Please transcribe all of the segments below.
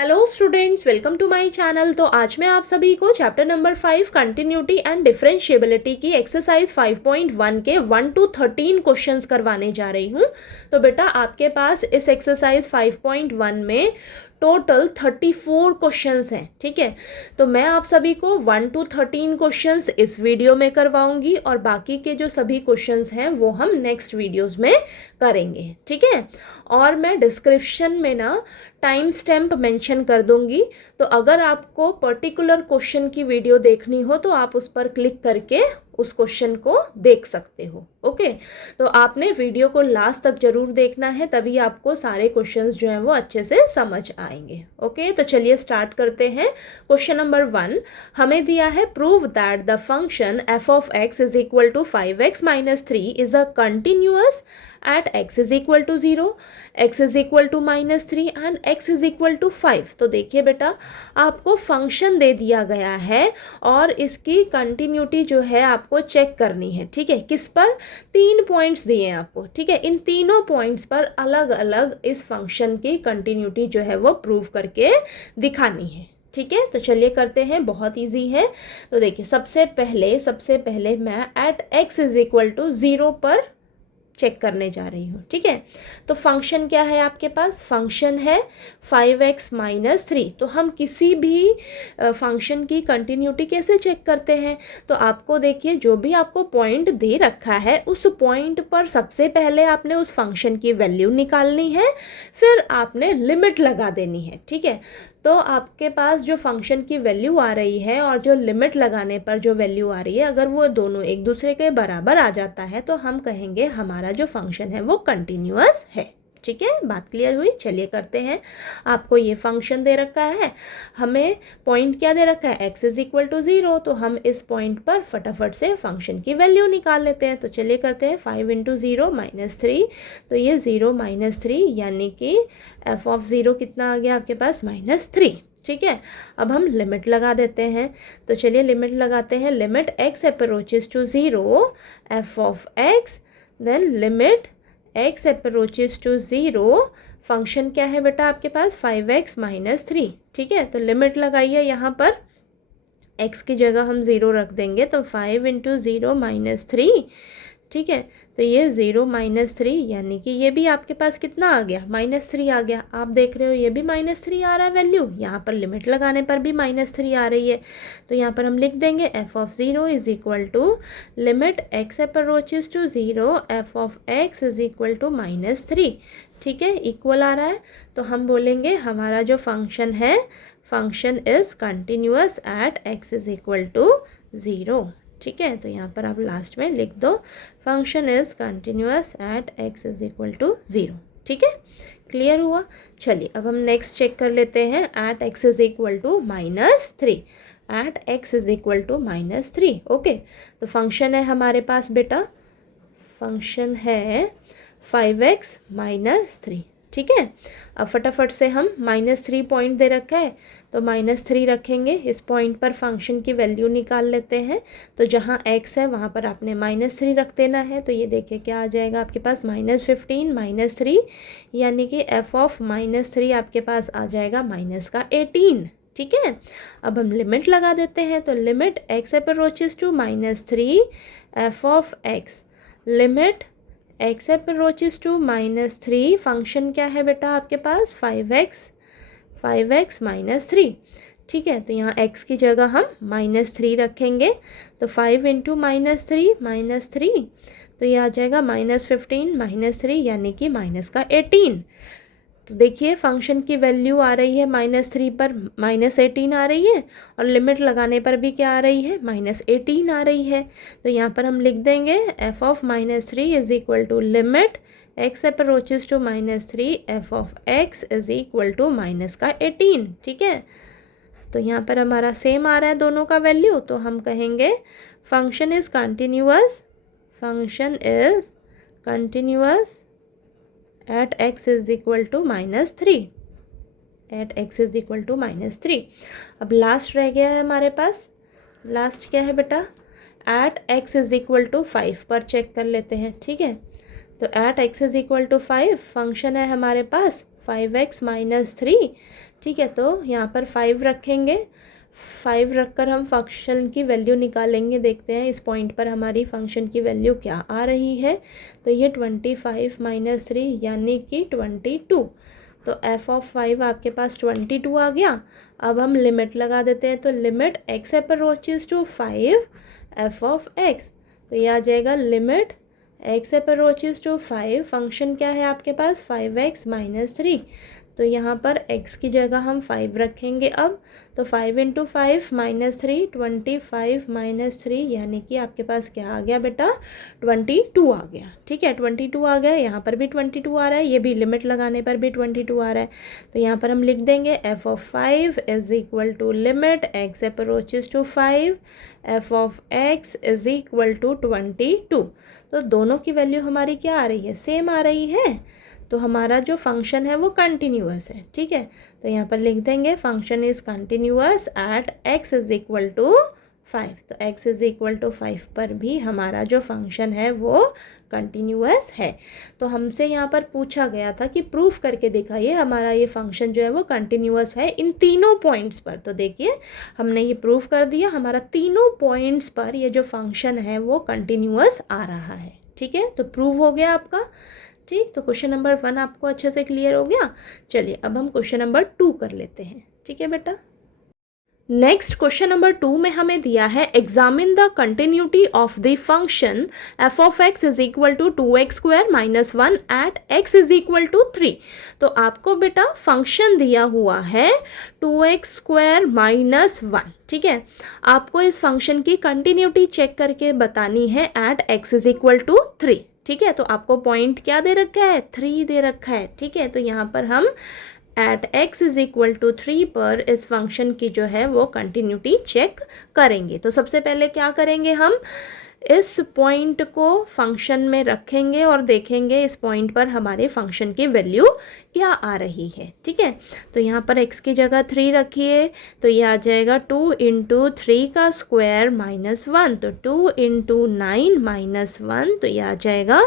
Hello students, welcome to my channel. तो आज मैं आप सभी को chapter number 5 continuity and differentiability की एक्सरसाइज 5.1 के 1 to 13 क्वेश्चंस करवाने जा रही हूँ। तो बेटा आपके पास इस एक्सरसाइज 5.1 में टोटल 34 क्वेश्चंस हैं, ठीक है। तो मैं आप सभी को 1 to 13 क्वेश्चंस इस वीडियो में करवाऊंगी और बाकी के जो सभी क्वेश्चंस हैं वो हम नेक्स्ट वीडियोस में करेंगे, ठीक है। और मैं डिस्क्रिप्शन में ना टाइम स्टैम्प मेंशन कर दूंगी, तो अगर आपको पर्टिकुलर क्वेश्चन की वीडियो देखनी हो तो आप उस पर क्लिक करके उस क्वेश्चन को देख सकते हो। ओके, तो आपने वीडियो को लास्ट तक जरूर देखना है, तभी आपको सारे क्वेश्चंस जो हैं वो अच्छे से समझ आएंगे। ओके, तो चलिए स्टार्ट करते हैं। क्वेश्चन नंबर 1 हमें दिया है, prove that the function F of x is equal to 5x minus 3 is a continuous at x is equal to 0, x is equal to minus 3 and x is equal to 5। तो देखिए बेटा, आपको function दे दिया गया है और इसकी continuity जो है आपको चेक करनी है, ठीक है। किस पर? 3 पॉइंट्स दिए हैं आपको, ठीक है। इन तीनों पॉइंट्स पर अलग अलग इस फंक्शन की कंटिन्यूटी जो है वो प्रूव करके दिखानी है, ठीक है। तो चलिए करते हैं, बहुत इजी है। तो देखिए सबसे पहले मैं at x is equal to 0 पर चेक करने जा रही हूँ, ठीक है। तो फंक्शन क्या है आपके पास? फंक्शन है 5x माइनस 3। तो हम किसी भी फंक्शन की कंटिन्यूटी कैसे चेक करते हैं? तो आपको देखिए, जो भी आपको पॉइंट दे रखा है उस पॉइंट पर सबसे पहले आपने उस फंक्शन की वैल्यू निकालनी है, फिर आपने लिमिट लगा देनी है, ठीक है। तो आपके पास जो फंक्शन की वैल्यू आ रही है और जो लिमिट लगाने पर जो वैल्यू आ रही है, अगर वो दोनों एक दूसरे के बराबर आ जाता है तो हम कहेंगे हमारा जो फंक्शन है वो कंटिन्यूअस है, ठीक है। बात क्लियर हुई? चलिए करते हैं। आपको ये फंक्शन दे रखा है, हमें पॉइंट क्या दे रखा है? x is equal to 0। तो हम इस पॉइंट पर फटाफट से फंक्शन की वैल्यू निकाल लेते हैं। तो चलिए करते हैं, 5 इंटू 0 माइनस 3। तो ये 0 माइनस 3 यानी कि f ऑफ 0 कितना आ गया आपके पास? माइनस 3, ठीक है। अब हम लिमिट लगा देते हैं। तो चलिए लिमिट लगाते हैं। Limit x approaches to 0 f of x, then limit x approaches to 0, function क्या है बेटा आपके पास? 5x माइनस 3, ठीक है। तो लिमिट लगाइए, यहाँ पर x की जगह हम 0 रख देंगे, तो 5 इंटू 0 माइनस 3, ठीक है। तो ये 0 माइनस 3 यानी कि ये भी आपके पास कितना आ गया? माइनस 3 आ गया। आप देख रहे हो ये भी माइनस 3 आ रहा है वैल्यू, यहाँ पर लिमिट लगाने पर भी माइनस 3 आ रही है। तो यहाँ पर हम लिख देंगे f of 0 is equal to limit x approaches to 0 f of x is equal to minus 3, ठीक है। इक्वल आ रहा है, तो हम बोलेंगे हमारा जो फंक्शन है, function is continuous at x is equal to 0, ठीक है। तो यहाँ पर आप लास्ट में लिख दो function is continuous at x is equal to 0, ठीक है। क्लियर हुआ? चलिए अब हम नेक्स्ट चेक कर लेते हैं। At x is equal to minus 3, at x is equal to minus 3, okay. तो फंक्शन है हमारे पास बेटा, फंक्शन है 5x माइनस 3, ठीक है। अब फटाफट से हम माइनस 3 पॉइंट दे रखा है, तो माइनस 3 रखेंगे। इस पॉइंट पर फंक्शन की वैल्यू निकाल लेते हैं। तो जहाँ x है वहाँ पर आपने माइनस 3 रख देना है। तो ये देखिए क्या आ जाएगा आपके पास? माइनस 15 माइनस 3 यानी कि f ऑफ माइनस 3 आपके पास आ जाएगा माइनस का 18, ठीक है। अब हम लिमिट लगा देते हैं। तो limit x approaches to minus 3 f of x, limit x approaches to minus 3, function क्या है बेटा आपके पास? 5x माइनस 3, ठीक है। तो यहाँ x की जगह हम माइनस 3 रखेंगे। तो 5 इंटू माइनस 3 तो ये आ जाएगा माइनस 15 माइनस 3 यानी कि माइनस का 18। तो देखिए फंक्शन की वैल्यू आ रही है माइनस 3 पर माइनस 18 आ रही है, और लिमिट लगाने पर भी क्या आ रही है? माइनस 18 आ रही है। तो यहाँ पर हम लिख देंगे f of minus 3 is equal to limit x approaches to minus 3 f of x is equal to minus का 18, ठीक है। तो यहाँ पर हमारा सेम आ रहा है दोनों का वैल्यू, तो हम कहेंगे function is continuous, function is continuous at x is equal to minus 3, at x is equal to minus 3। अब लास्ट रह गया है हमारे पास, लास्ट क्या है बेटा? At x is equal to 5 पर चेक कर लेते हैं, ठीक है। तो at x is equal to 5 function है हमारे पास 5x माइनस 3, ठीक है। तो यहाँ पर 5 रखेंगे, 5 रखकर हम फंक्शन की वैल्यू निकालेंगे। देखते हैं इस पॉइंट पर हमारी फंक्शन की वैल्यू क्या आ रही है। तो ये 25 माइनस 3 यानी कि 22। तो f ऑफ 5 आपके पास 22 आ गया। अब हम लिमिट लगा देते हैं। तो limit x approaches to 5 f of x, तो ये आ जाएगा limit x approaches to 5, function क्या है आपके पास 5x माइनस 3। तो यहाँ पर x की जगह हम 5 रखेंगे अब। तो 5 इंटू 5 माइनस 3, 25 माइनस 3 यानी कि आपके पास क्या आ गया बेटा 22 आ गया, ठीक है। 22 आ गया, यहाँ पर भी 22 आ रहा है, ये भी लिमिट लगाने पर भी 22 आ रहा है। तो यहाँ पर हम लिख देंगे f of 5 is equal to limit x approaches to 5 f of x is equal to 22। तो दोनों की वैल्यू हमारी क्या आ रही है, सेम आ रही है। तो हमारा जो फंक्शन है वो कंटिन्यूअस है, ठीक है। तो यहाँ पर लिख देंगे function is continuous at x is equal to 5। तो x इज़ इक्वल टू 5 पर भी हमारा जो फंक्शन है वो कंटिन्यूअस है। तो हमसे यहाँ पर पूछा गया था कि प्रूफ करके दिखाइए हमारा ये फंक्शन जो है वो कंटिन्यूअस है इन तीनों पॉइंट्स पर। तो देखिए हमने ये प्रूफ कर दिया, हमारा तीनों पॉइंट्स पर ये जो फंक्शन है वो कंटिन्यूअस आ रहा है, ठीक है। तो प्रूव हो गया आपका, ठीक। तो क्वेश्चन नंबर 1 आपको अच्छे से क्लियर हो गया। चलिए अब हम क्वेश्चन नंबर 2 कर लेते हैं, ठीक है बेटा। नेक्स्ट क्वेश्चन नंबर 2 में हमें दिया है examine the continuity of the function f of x is equal to 2x square minus 1 at x is equal to 3। तो आपको बेटा फंक्शन दिया हुआ है 2x स्क्वायर माइनस 1, ठीक है। आपको इस फंक्शन की कंटिन्यूटी चेक करके बतानी है at x is equal to 3, ठीक है। तो आपको पॉइंट क्या दे रखा है, 3 दे रखा है, ठीक है। तो यहाँ पर हम at x is equal to 3 पर इस फंक्शन की जो है वो कंटिन्यूटी चेक करेंगे। तो सबसे पहले क्या करेंगे, हम इस पॉइंट को फंक्शन में रखेंगे और देखेंगे इस पॉइंट पर हमारे फंक्शन की वैल्यू क्या आ रही है, ठीक है। तो यहाँ पर x की जगह 3 रखिए, तो ये आ जाएगा 2 इंटू 3 का स्क्वायर माइनस 1। तो 2 इंटू 9 माइनस 1, तो ये आ जाएगा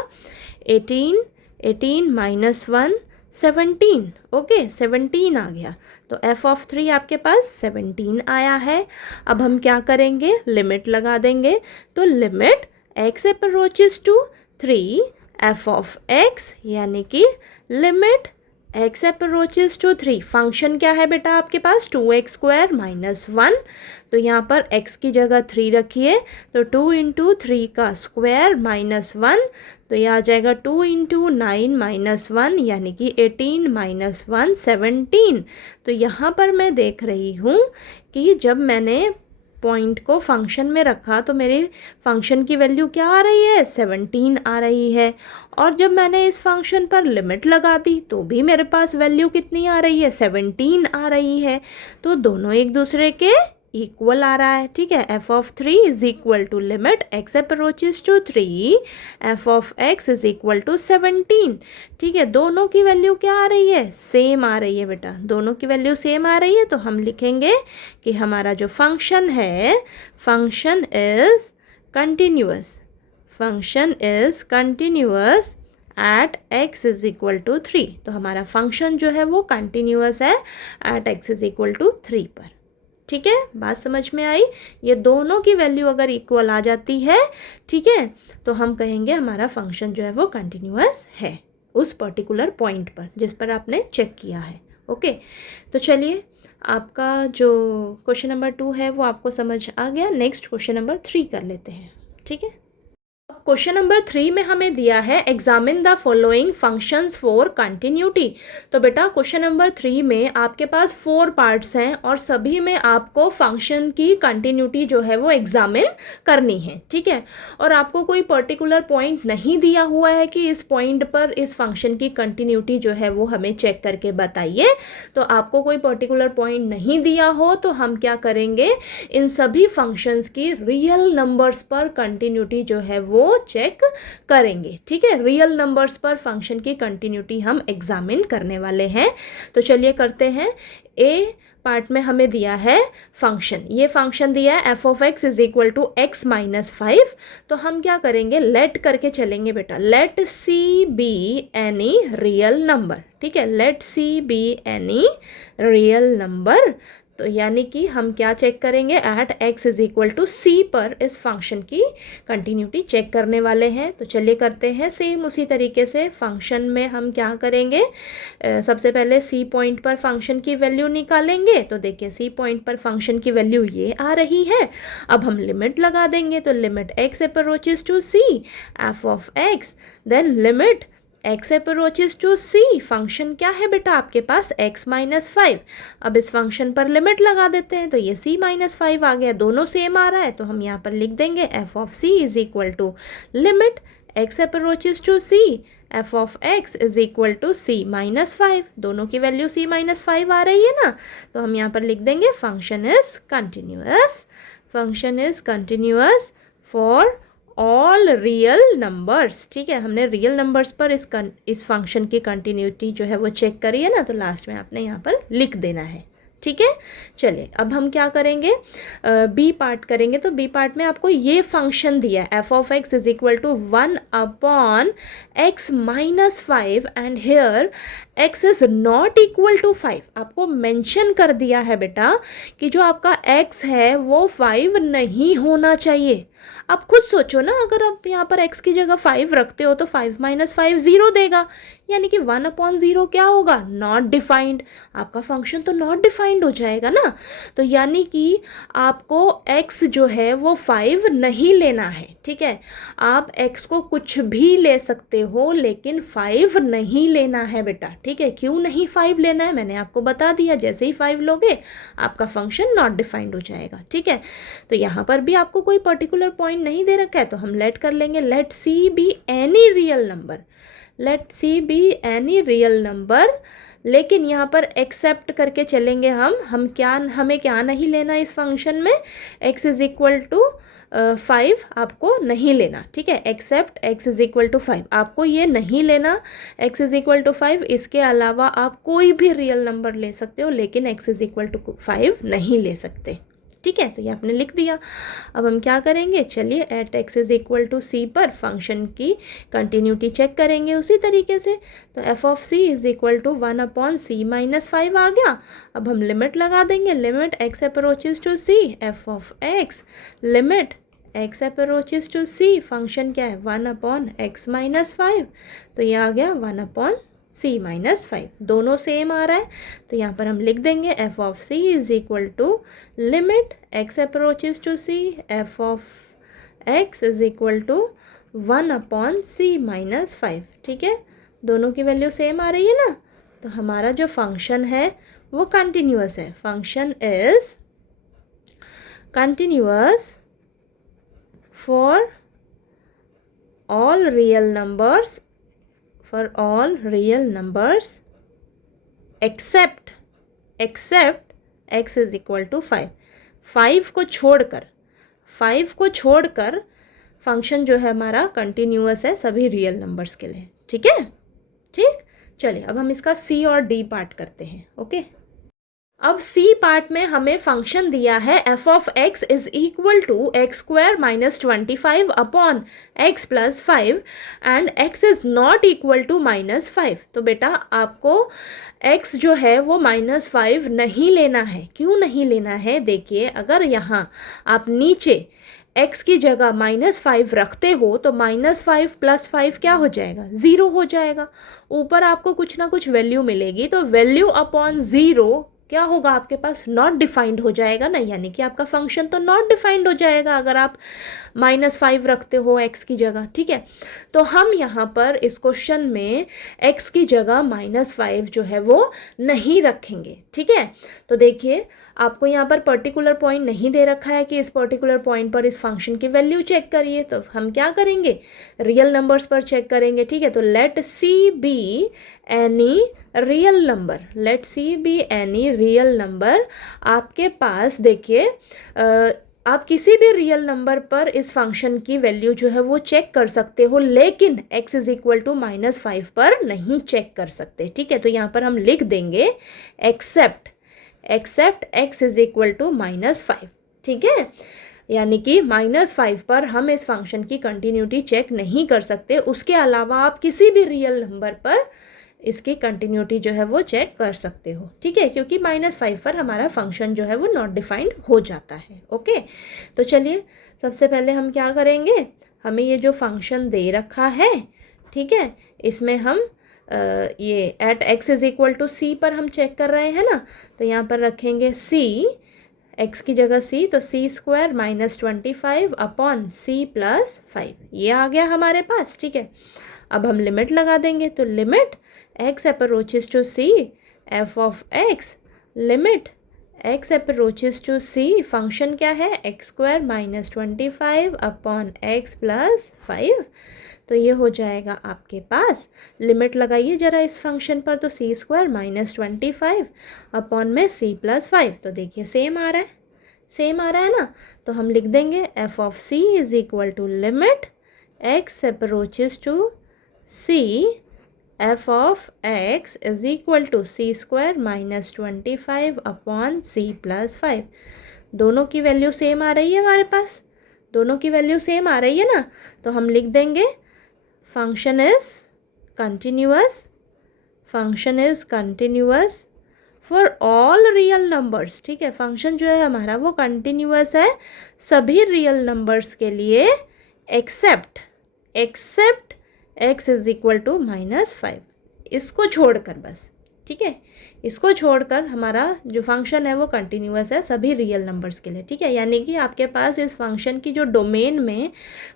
18, 18 माइनस 1 17, ओके 17 आ गया। तो f ऑफ 3 आपके पास 17 आया है। अब हम क्या करेंगे, लिमिट लगा देंगे। तो limit x approaches to 3 f of x यानी कि limit x approaches to 3, function क्या है बेटा आपके पास 2x स्क्वायर माइनस 1। तो यहाँ पर x की जगह 3 रखिए, तो 2 इंटू 3 का स्क्वायर माइनस 1, तो यह आ जाएगा 2 इंटू 9 माइनस 1 यानी कि 18 माइनस 1 17। तो यहाँ पर मैं देख रही हूँ कि जब मैंने पॉइंट को फंक्शन में रखा तो मेरे फंक्शन की वैल्यू क्या आ रही है, 17 आ रही है। और जब मैंने इस फंक्शन पर लिमिट लगा दी तो भी मेरे पास वैल्यू कितनी आ रही है, 17 आ रही है। तो दोनों एक दूसरे के इक्वल आ रहा है, ठीक है। f of 3 is equal to limit x approaches to 3 f of x is equal to 17, ठीक है। दोनों की वैल्यू क्या आ रही है, सेम आ रही है बेटा, दोनों की वैल्यू सेम आ रही है। तो हम लिखेंगे कि हमारा जो फंक्शन है, function is continuous, function is continuous at x is equal to 3। तो हमारा फंक्शन जो है वो कंटिन्यूअस है at x is equal to 3 पर, ठीक है। बात समझ में आई। ये दोनों की वैल्यू अगर इक्वल आ जाती है, ठीक है, तो हम कहेंगे हमारा फंक्शन जो है वो कंटिन्यूअस है उस पर्टिकुलर पॉइंट पर जिस पर आपने चेक किया है, ओके। तो चलिए आपका जो क्वेश्चन नंबर 2 है वो आपको समझ आ गया। नेक्स्ट क्वेश्चन नंबर 3 कर लेते हैं, ठीक है। क्वेश्चन नंबर 3 में हमें दिया है examine the following functions for continuity. तो बेटा क्वेश्चन नंबर 3 में आपके पास 4 पार्ट्स हैं और सभी में आपको फंक्शन की कंटिन्यूटी जो है वो एग्जामिन करनी है, ठीक है। और आपको कोई पर्टिकुलर पॉइंट नहीं दिया हुआ है कि इस पॉइंट पर इस फंक्शन की कंटिन्यूटी जो है वो हमें चेक करके बताइए। तो आपको कोई पर्टिकुलर पॉइंट नहीं दिया हो तो हम क्या करेंगे, इन सभी फंक्शंस की रियल नंबर्स पर कंटिन्यूटी जो है वो को चेक करेंगे। ठीक है, रियल नंबर्स पर फंक्शन की कंटिन्यूटी हम एग्जामिन करने वाले हैं। तो चलिए करते हैं। ए पार्ट में हमें दिया है फंक्शन, ये फंक्शन दिया है f of x is equal to x minus 5। तो हम क्या करेंगे, लेट करके चलेंगे बेटा। Let c be any real number. ठीक है, let c be any real number. तो यानी कि हम क्या चेक करेंगे, at x is equal to c पर इस फंक्शन की कंटिन्यूटी चेक करने वाले हैं। तो चलिए करते हैं सेम उसी तरीके से। फंक्शन में हम क्या करेंगे, सबसे पहले सी पॉइंट पर फंक्शन की वैल्यू निकालेंगे। तो देखिए सी पॉइंट पर फंक्शन की वैल्यू ये आ रही है। अब हम लिमिट लगा देंगे। तो limit x approaches to c f of x, then limit x approaches to c। Function क्या है बेटा आपके पास, x माइनस 5। अब इस फंक्शन पर लिमिट लगा देते हैं। तो ये c माइनस 5 आ गया, दोनों सेम आ रहा है। तो हम यहाँ पर लिख देंगे f of c is equal to limit x approaches to c f of x is equal to c minus 5। दोनों की वैल्यू c माइनस 5 आ रही है ना। तो हम यहाँ पर लिख देंगे function is continuous. Function is continuous for all real numbers. ठीक है, हमने रियल नंबर्स पर इस फंक्शन की कंटिन्यूटी जो है वो चेक करी है ना। तो लास्ट में आपने यहाँ पर लिख देना है। ठीक है, चलिए अब हम क्या करेंगे, बी पार्ट करेंगे। तो बी पार्ट में आपको ये फंक्शन दिया है f of x is equal to 1 upon x minus 5 and here x is not equal to 5। आपको मेंशन कर दिया है बेटा कि जो आपका एक्स है वो 5 नहीं होना चाहिए। आप खुद सोचो ना, अगर आप यहाँ पर x की जगह 5 रखते हो तो 5 माइनस 5 0 देगा, यानी कि 1 अपॉन 0 क्या होगा, नॉट डिफाइंड। आपका फंक्शन तो नॉट डिफाइंड हो जाएगा ना। तो यानी कि आपको x जो है वो 5 नहीं लेना है। ठीक है, आप x को कुछ भी ले सकते हो लेकिन 5 नहीं लेना है बेटा। ठीक है, क्यों नहीं 5 लेना है मैंने आपको बता दिया। जैसे ही 5 लोगे आपका फंक्शन नॉट डिफाइंड हो जाएगा। ठीक है, तो यहाँ पर भी आपको कोई पर्टिकुलर पॉइंट नहीं दे रखा है तो हम लेट कर लेंगे। Let c be any real number, let c be any real number. लेकिन यहाँ पर एक्सेप्ट करके चलेंगे हम क्या, हमें क्या नहीं लेना इस फंक्शन में, x इज इक्वल टू 5 आपको नहीं लेना। ठीक है, except x is equal to 5 आपको ये नहीं लेना। x इज इक्वल टू 5, इसके अलावा आप कोई भी रियल नंबर ले सकते हो लेकिन x इज इक्वल टू 5 नहीं ले सकते। ठीक है, तो ये आपने लिख दिया। अब हम क्या करेंगे, चलिए at x is equal to c पर फंक्शन की कंटिन्यूटी चेक करेंगे उसी तरीके से। तो f of c is equal to 1 upon c minus 5 आ गया। अब हम लिमिट लगा देंगे। Limit x approaches to c f of x, limit x approaches to c, function क्या है 1 अपॉन एक्स माइनस 5। तो ये आ गया 1 अपॉन c माइनस 5, दोनों सेम आ रहा है। तो यहाँ पर हम लिख देंगे f of c is equal to limit x approaches to c f of x is equal to 1 upon c minus 5। ठीक है, दोनों की वैल्यू सेम आ रही है ना। तो हमारा जो फंक्शन है वो कंटिन्यूअस है। Function is continuous for all real numbers, for all real numbers except x is equal to 5। 5 को छोड़कर फंक्शन जो है हमारा कंटिन्यूअस है सभी रियल नंबर्स के लिए। ठीक है, ठीक, चलिए अब हम इसका सी और डी पार्ट करते हैं। ओके, अब सी पार्ट में हमें फंक्शन दिया है f of x is equal to x square minus 25 upon x plus 5 and x is not equal to minus 5। तो बेटा आपको x जो है वो माइनस 5 नहीं लेना है। क्यों नहीं लेना है, देखिए अगर यहाँ आप नीचे x की जगह माइनस 5 रखते हो तो माइनस 5 प्लस 5 क्या हो जाएगा, 0 हो जाएगा। ऊपर आपको कुछ ना कुछ वैल्यू मिलेगी तो वैल्यू अपॉन 0 क्या होगा आपके पास, नॉट डिफाइंड हो जाएगा ना। यानी कि आपका फंक्शन तो नॉट डिफाइंड हो जाएगा अगर आप माइनस 5 रखते हो x की जगह। ठीक है, तो हम यहाँ पर इस क्वेश्चन में x की जगह माइनस 5 जो है वो नहीं रखेंगे। ठीक है, तो देखिए आपको यहाँ पर पर्टिकुलर पॉइंट नहीं दे रखा है कि इस पर्टिकुलर पॉइंट पर इस फंक्शन की वैल्यू चेक करिए। तो हम क्या करेंगे, रियल नंबर्स पर चेक करेंगे। ठीक है, तो let c be any real number, let c be any real number. आपके पास देखिए आप किसी भी रियल नंबर पर इस फंक्शन की वैल्यू जो है वो चेक कर सकते हो, लेकिन x इज इक्वल टू -5 पर नहीं चेक कर सकते। ठीक है, तो यहाँ पर हम लिख देंगे except x is equal to -5। ठीक है, यानी कि -5 पर हम इस फंक्शन की कंटिन्यूटी चेक नहीं कर सकते। उसके अलावा आप किसी भी रियल नंबर पर इसकी कंटिन्यूटी जो है वो चेक कर सकते हो। ठीक है, क्योंकि -5 पर हमारा फंक्शन जो है वो नॉट डिफाइंड हो जाता है। ओके, तो चलिए सबसे पहले हम क्या करेंगे, हमें ये जो फंक्शन दे रखा है, ठीक है, इसमें हम ये at x is equal to c पर हम चेक कर रहे हैं ना, तो यहाँ पर रखेंगे c, x की जगह c, तो c square -25 upon c plus 5, ये आ गया हमारे पास। ठीक है, अब हम लिमिट लगा देंगे, तो limit x approaches to c f of x, limit x approaches to c, function क्या है x square -25 upon x plus 5, तो ये हो जाएगा आपके पास, लिमिट लगाइए ज़रा इस फंक्शन पर, तो c स्क्वायर -25 अपॉन में c प्लस 5, तो देखिए सेम आ रहा है ना, तो हम लिख देंगे f of c is equal to limit x approaches to c f of x is equal to c square -25 upon c plus 5। दोनों की वैल्यू सेम आ रही है हमारे पास, दोनों की वैल्यू सेम आ रही है ना, तो हम लिख देंगे function is continuous for all real numbers. ठीक है, फंक्शन जो है हमारा वो कंटिन्यूअस है सभी रियल नंबर्स के लिए, except x is equal to -5, इसको छोड़कर बस। ठीक है, इसको छोड़कर हमारा जो फंक्शन है वो कंटिन्यूअस है सभी रियल नंबर्स के लिए। ठीक है, यानी कि आपके पास इस फंक्शन की जो डोमेन में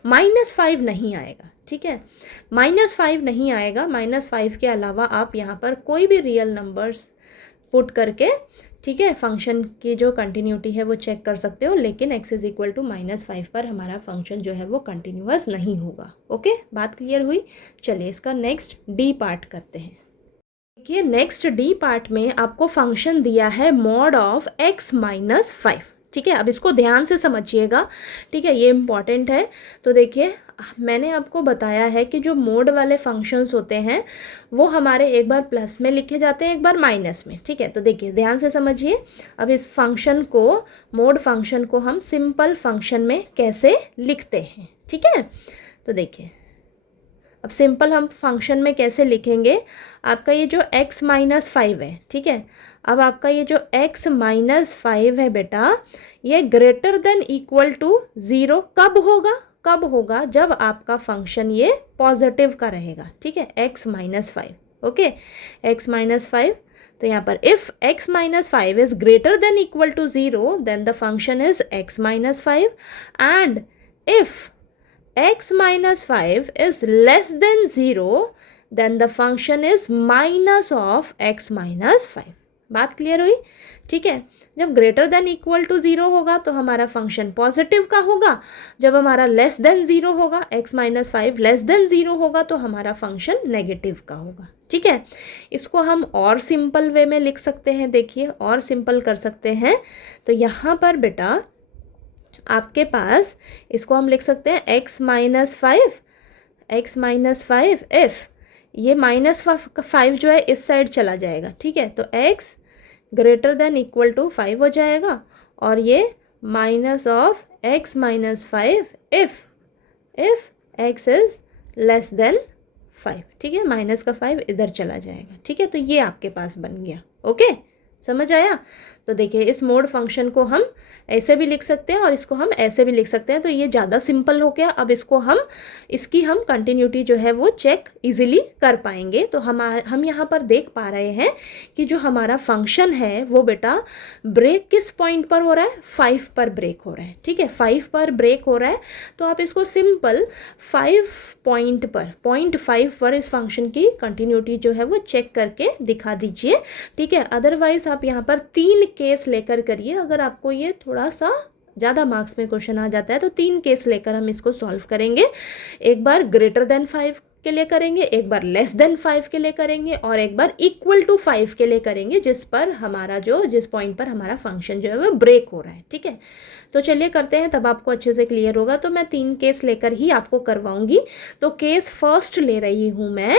-5 नहीं आएगा। ठीक है, -5 नहीं आएगा, -5 के अलावा आप यहाँ पर कोई भी रियल नंबर्स पुट करके, ठीक है, फंक्शन की जो कंटिन्यूटी है वो चेक कर सकते हो, लेकिन x इज इक्वल टू -5 पर हमारा फंक्शन जो है वो कंटिन्यूअस नहीं होगा। ओके, बात क्लियर हुई। चलिए इसका नेक्स्ट डी पार्ट करते हैं। देखिए नेक्स्ट डी पार्ट में आपको फंक्शन दिया है मॉड ऑफ x -5। ठीक है, अब इसको ध्यान से समझिएगा। ठीक है, ये इम्पॉर्टेंट है। तो देखिए मैंने आपको बताया है कि जो मोड वाले फंक्शंस होते हैं वो हमारे एक बार प्लस में लिखे जाते हैं, एक बार माइनस में। ठीक है, तो देखिए ध्यान से समझिए। अब इस फंक्शन को, मोड फंक्शन को हम सिंपल फंक्शन में कैसे लिखते हैं। ठीक है, तो देखिए अब सिंपल हम फंक्शन में कैसे लिखेंगे। आपका ये जो x -5 है, ठीक है, अब आपका ये जो x -5 है बेटा, ये ग्रेटर देन इक्वल टू 0 कब होगा, जब आपका फंक्शन ये पॉजिटिव का रहेगा। ठीक है, x -5, ओके, x -5, तो यहाँ पर if x -5 is greater than equal to 0 then the function is x -5, and if x -5 is less than 0 then the function is minus of x -5। बात क्लियर हुई। ठीक है, जब ग्रेटर देन इक्वल टू 0 होगा तो हमारा फंक्शन पॉजिटिव का होगा, जब हमारा लेस देन 0 होगा, x -5 लेस देन 0 होगा तो हमारा फंक्शन नेगेटिव का होगा। ठीक है, इसको हम और सिंपल वे में लिख सकते हैं। देखिए और सिंपल कर सकते हैं, तो यहाँ पर बेटा आपके पास इसको हम लिख सकते हैं x -5 इफ ये -5 जो है इस साइड चला जाएगा। ठीक है, तो x greater than equal to 5 हो जाएगा, और ये minus of x -5 if x is less than 5। ठीक है, माइनस का 5 इधर चला जाएगा। ठीक है, तो ये आपके पास बन गया। ओके, समझ आया। तो देखिए इस मोड फंक्शन को हम ऐसे भी लिख सकते हैं और इसको हम ऐसे भी लिख सकते हैं, तो ये ज़्यादा सिंपल हो गया। अब इसको इसकी हम कंटिन्यूटी जो है वो चेक इजीली कर पाएंगे। तो हम यहाँ पर देख पा रहे हैं कि जो हमारा फंक्शन है वो बेटा ब्रेक किस पॉइंट पर हो रहा है, 5 पर ब्रेक हो रहा है। ठीक है, 5 पर ब्रेक हो रहा है, तो आप इसको सिंपल 0.5 पर इस फंक्शन की कंटिन्यूटी जो है वो चेक करके दिखा दीजिए। ठीक है, अदरवाइज आप यहाँ पर 3 केस लेकर करिए। अगर आपको ये थोड़ा सा ज़्यादा मार्क्स में क्वेश्चन आ जाता है तो 3 केस लेकर हम इसको सॉल्व करेंगे। एक बार ग्रेटर देन 5 के लिए करेंगे, एक बार लेस देन 5 के लिए करेंगे और एक बार इक्वल टू 5 के लिए करेंगे, जिस पॉइंट पर हमारा फंक्शन जो है वो ब्रेक हो रहा है। ठीक है, तो चलिए करते हैं, तब आपको अच्छे से क्लियर होगा। तो मैं 3 केस लेकर ही आपको करवाऊंगी। तो केस फर्स्ट ले रही हूँ मैं,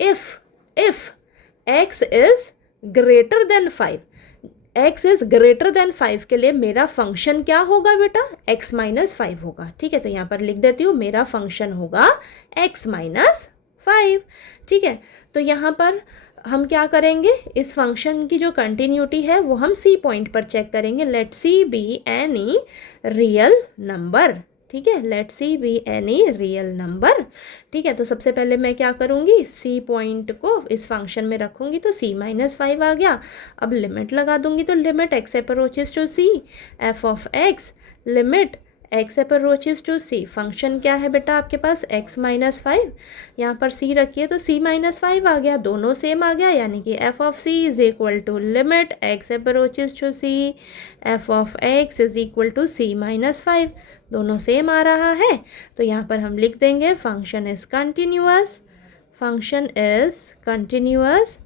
if x is greater then 5, x is greater then 5 के लिए मेरा फंक्शन क्या होगा बेटा, x माइनस 5 होगा। ठीक है, तो यहाँ पर लिख देती हूँ मेरा फंक्शन होगा x माइनस 5। ठीक है, तो यहाँ पर हम क्या करेंगे, इस फंक्शन की जो कंटिन्यूटी है वो हम सी पॉइंट पर चेक करेंगे। Let c be any real number. ठीक है, let c be any real number. ठीक है, तो सबसे पहले मैं क्या करूँगी, सी पॉइंट को इस फंक्शन में रखूँगी, तो सी माइनस 5 आ गया। अब लिमिट लगा दूँगी, तो limit x approaches to c f of x, limit x approaches to c, function क्या है बेटा आपके पास x माइनस 5, यहाँ पर c रखिए तो c माइनस 5 आ गया, दोनों सेम आ गया, यानी कि f of c is equal to limit x approaches to c f of x is equal to c minus 5, दोनों सेम आ रहा है। तो यहाँ पर हम लिख देंगे function is continuous, function is continuous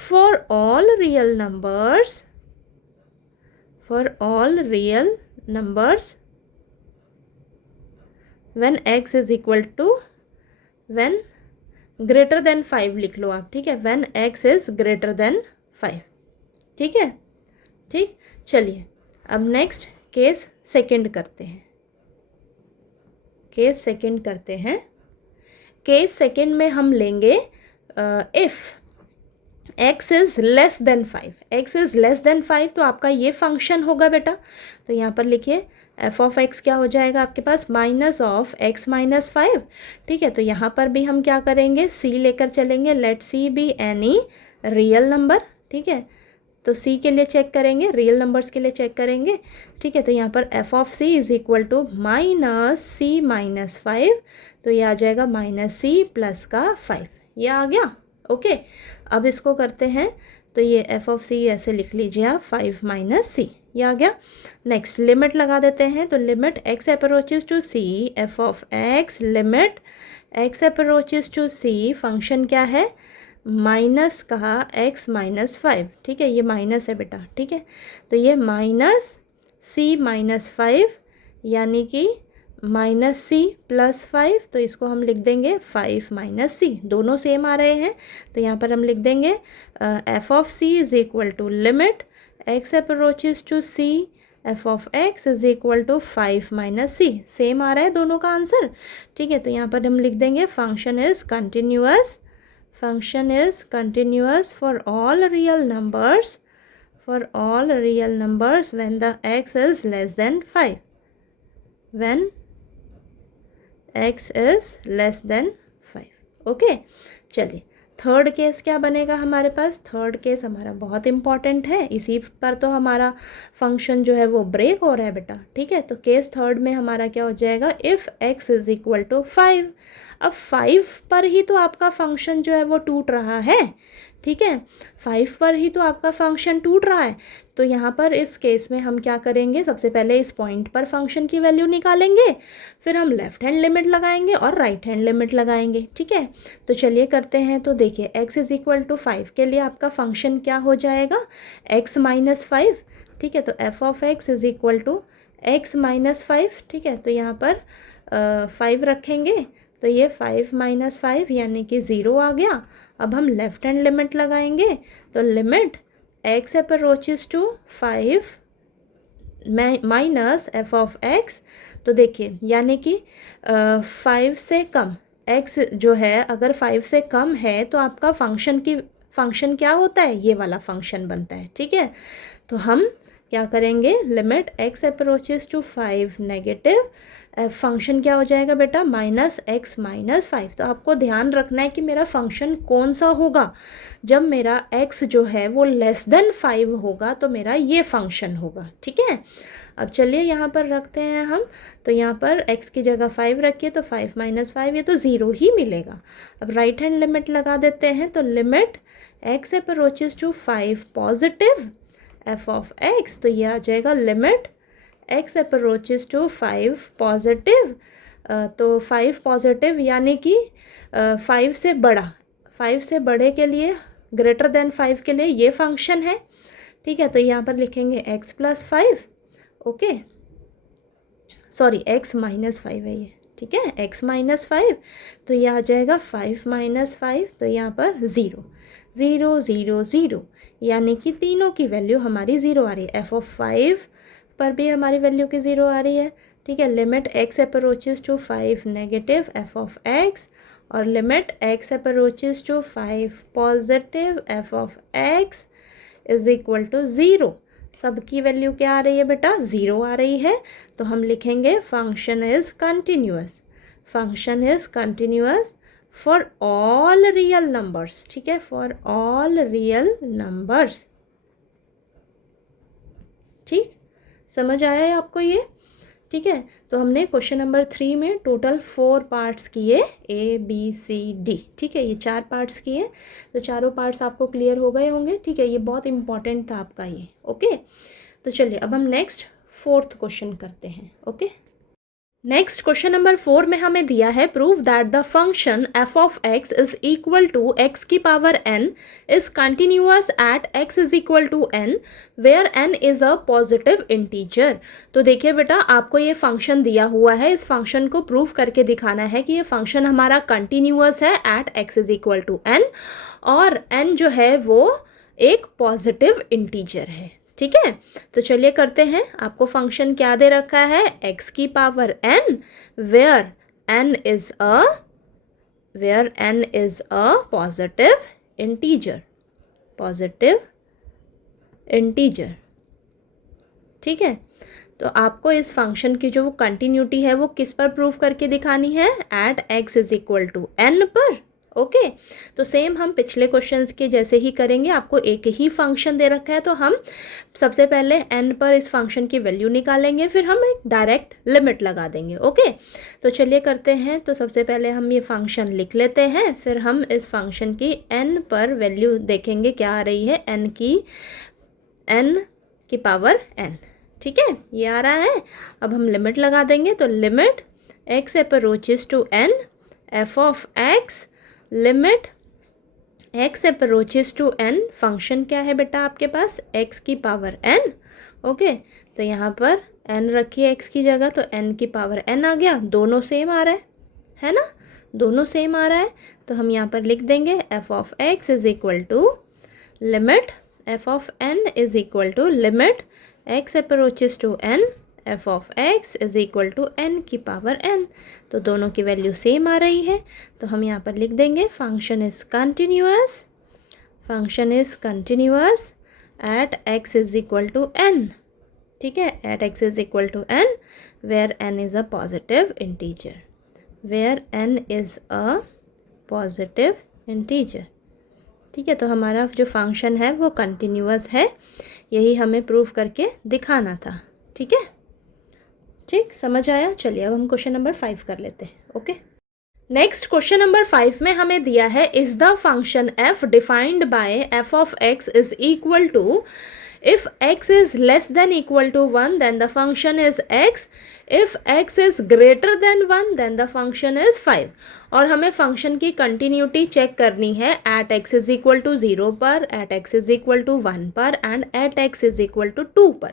for all real numbers, for all real numbers when x is equal to, when greater than 5 लिख लो आप। ठीक है, when x is greater than 5। ठीक है, ठीक, चलिए अब नेक्स्ट केस सेकंड करते हैं, केस सेकंड करते हैं। केस सेकंड में हम लेंगे if x is less than 5, x is less than 5, तो आपका ये फंक्शन होगा बेटा। तो यहाँ पर लिखिए f ऑफ x क्या हो जाएगा आपके पास, माइनस ऑफ x माइनस 5। ठीक है, तो यहाँ पर भी हम क्या करेंगे, c लेकर चलेंगे। Let c be any real number. ठीक है, तो c के लिए चेक करेंगे, रियल नंबर्स के लिए चेक करेंगे। ठीक है, तो यहाँ पर f of c is equal to minus c minus 5, तो ये आ जाएगा माइनस c प्लस का 5, ये आ गया। ओके, अब इसको करते हैं, तो ये f ऑफ c ऐसे लिख लीजिए आप, 5 माइनस c, ये आ गया। नेक्स्ट लिमिट लगा देते हैं, तो limit x approaches to c f of x, limit x approaches to c, function क्या है, माइनस का x माइनस 5। ठीक है, ये माइनस है बेटा। ठीक है, तो ये माइनस c माइनस 5, यानी कि माइनस सी प्लस 5, तो इसको हम लिख देंगे 5 माइनस सी, दोनों सेम आ रहे हैं, तो यहाँ पर हम लिख देंगे f of c is equal to limit x approaches to c f of x is equal to 5 minus c, same आ रहा है दोनों का आंसर। ठीक है, तो यहाँ पर हम लिख देंगे function is continuous, function is continuous for all real numbers, for all real numbers when the x is less than 5, when x is less than 5। Okay, चलिए थर्ड केस क्या बनेगा हमारे पास, थर्ड केस हमारा बहुत इंपॉर्टेंट है, इसी पर तो हमारा फंक्शन जो है वो ब्रेक हो रहा है बेटा। ठीक है, तो केस थर्ड में हमारा क्या हो जाएगा, if x is equal to 5। अब 5 पर ही तो आपका फंक्शन जो है वो टूट रहा है। ठीक है, 5 पर ही तो आपका फंक्शन टूट रहा है। तो यहाँ पर इस केस में हम क्या करेंगे, सबसे पहले इस पॉइंट पर फंक्शन की वैल्यू निकालेंगे, फिर हम लेफ्ट हैंड लिमिट लगाएंगे और राइट हैंड लिमिट लगाएंगे। ठीक है, तो चलिए करते हैं। तो देखिए x इज़ इक्वल टू 5 के लिए आपका फंक्शन क्या हो जाएगा, x माइनस 5। ठीक है, तो f of x is equal to x minus 5। ठीक है, तो यहाँ पर 5 रखेंगे, तो ये 5 माइनस 5 यानी कि 0 आ गया। अब हम लेफ्ट हैंड लिमिट लगाएंगे, तो limit x approaches to 5 minus f of x, तो देखिए यानी कि 5 से कम x जो है, अगर 5 से कम है तो आपका फंक्शन क्या होता है, ये वाला फंक्शन बनता है। ठीक है, तो हम क्या करेंगे, limit x approaches to 5 negative, function क्या हो जाएगा बेटा, माइनस x माइनस 5। तो आपको ध्यान रखना है कि मेरा फंक्शन कौन सा होगा, जब मेरा x जो है वो लेस देन 5 होगा तो मेरा ये फंक्शन होगा। ठीक है, अब चलिए यहाँ पर रखते हैं हम, तो यहाँ पर x की जगह 5 रखिए, तो 5 माइनस 5 ये तो 0 ही मिलेगा। अब राइट हैंड लिमिट लगा देते हैं, तो limit x approaches to 5 positive f of x, तो ये आ जाएगा limit x approaches to 5 positive तो 5 पॉजिटिव यानी कि 5 से बड़ा, 5 से बड़े के लिए, ग्रेटर देन 5 के लिए ये फंक्शन है। ठीक है, तो यहाँ पर लिखेंगे x plus 5, okay, sorry x minus 5 है ये, ठीक है, x माइनस 5, तो यह आ जाएगा 5 माइनस 5, तो यहाँ पर 0 0 0 0, यानी कि तीनों की वैल्यू हमारी 0 आ रही है। f(5) पर भी हमारी वैल्यू की 0 आ रही है। ठीक है, limit x approaches to 5 negative f(x) और limit x approaches to 5 positive f(x) is equal to 0। सबकी वैल्यू क्या आ रही है बेटा? 0 आ रही है। तो हम लिखेंगे function is continuous, function is continuous for all real numbers. ठीक है, फॉर ऑल रियल नंबर्स। ठीक, समझ आया है आपको ये? ठीक है, तो हमने क्वेश्चन नंबर 3 में टोटल 4 पार्ट्स किए, ABCD। ठीक है, ये 4 पार्ट्स किए, तो चारों पार्ट्स आपको क्लियर हो गए होंगे। ठीक है, ये बहुत इंपॉर्टेंट था आपका ये। ओके, तो चलिए अब हम नेक्स्ट 4th क्वेश्चन करते हैं। ओके, नेक्स्ट क्वेश्चन नंबर 4 में हमें दिया है prove that the function f(x) is equal to x की power n is continuous at x is equal to n where n is a positive integer. तो देखिए बेटा, आपको ये फंक्शन दिया हुआ है, इस फंक्शन को प्रूव करके दिखाना है कि ये फंक्शन हमारा कंटिन्यूअस है at x is equal to n, और n जो है वो एक पॉजिटिव इंटीजर है। ठीक है, तो चलिए करते हैं। आपको फंक्शन क्या दे रखा है? x की power n where n is a positive integer, positive integer. ठीक है, तो आपको इस फंक्शन की जो कंटिन्यूटी है वो किस पर प्रूव करके दिखानी है? At x is equal to n पर। ओके, तो सेम हम पिछले क्वेश्चंस के जैसे ही करेंगे। आपको एक ही फंक्शन दे रखा है, तो हम सबसे पहले n पर इस फंक्शन की वैल्यू निकालेंगे, फिर हम एक डायरेक्ट लिमिट लगा देंगे। ओके, तो चलिए करते हैं। तो सबसे पहले हम ये फंक्शन लिख लेते हैं, फिर हम इस फंक्शन की n पर वैल्यू देखेंगे क्या आ रही है, n की पावर n। ठीक है, ये आ रहा है। अब हम लिमिट लगा देंगे, तो limit x approaches to n f(x) limit x approaches to n, function क्या है बेटा आपके पास? x की पावर n। ओके, तो यहाँ पर n रखिए x की जगह, तो n की पावर n आ गया। दोनों सेम आ रहा है ना, दोनों सेम आ रहा है। तो हम यहाँ पर लिख देंगे f(x) is equal to limit f(n) is equal to limit x approaches to n f(x) is equal to n की पावर n। तो दोनों की वैल्यू सेम आ रही है, तो हम यहाँ पर लिख देंगे function is continuous, function is continuous at x is equal to n। ठीक है, at x is equal to n where n is a positive integer, where n is a positive integer. ठीक है, तो हमारा जो फंक्शन है वो continuous है, यही हमें प्रूव करके दिखाना था। ठीक है, ठीक, समझ आया? चलिए अब हम क्वेश्चन नंबर 5 कर लेते हैं। ओके, नेक्स्ट क्वेश्चन नंबर 5 में हमें दिया है is the function f defined by f(x) is equal to if x is less than equal to 1 then the function is x, if x is greater than 1 then the function is 5। और हमें function की continuity check करनी है at x is equal to 0 पर, at x is equal to 1 पर and at x is equal to 2 पर।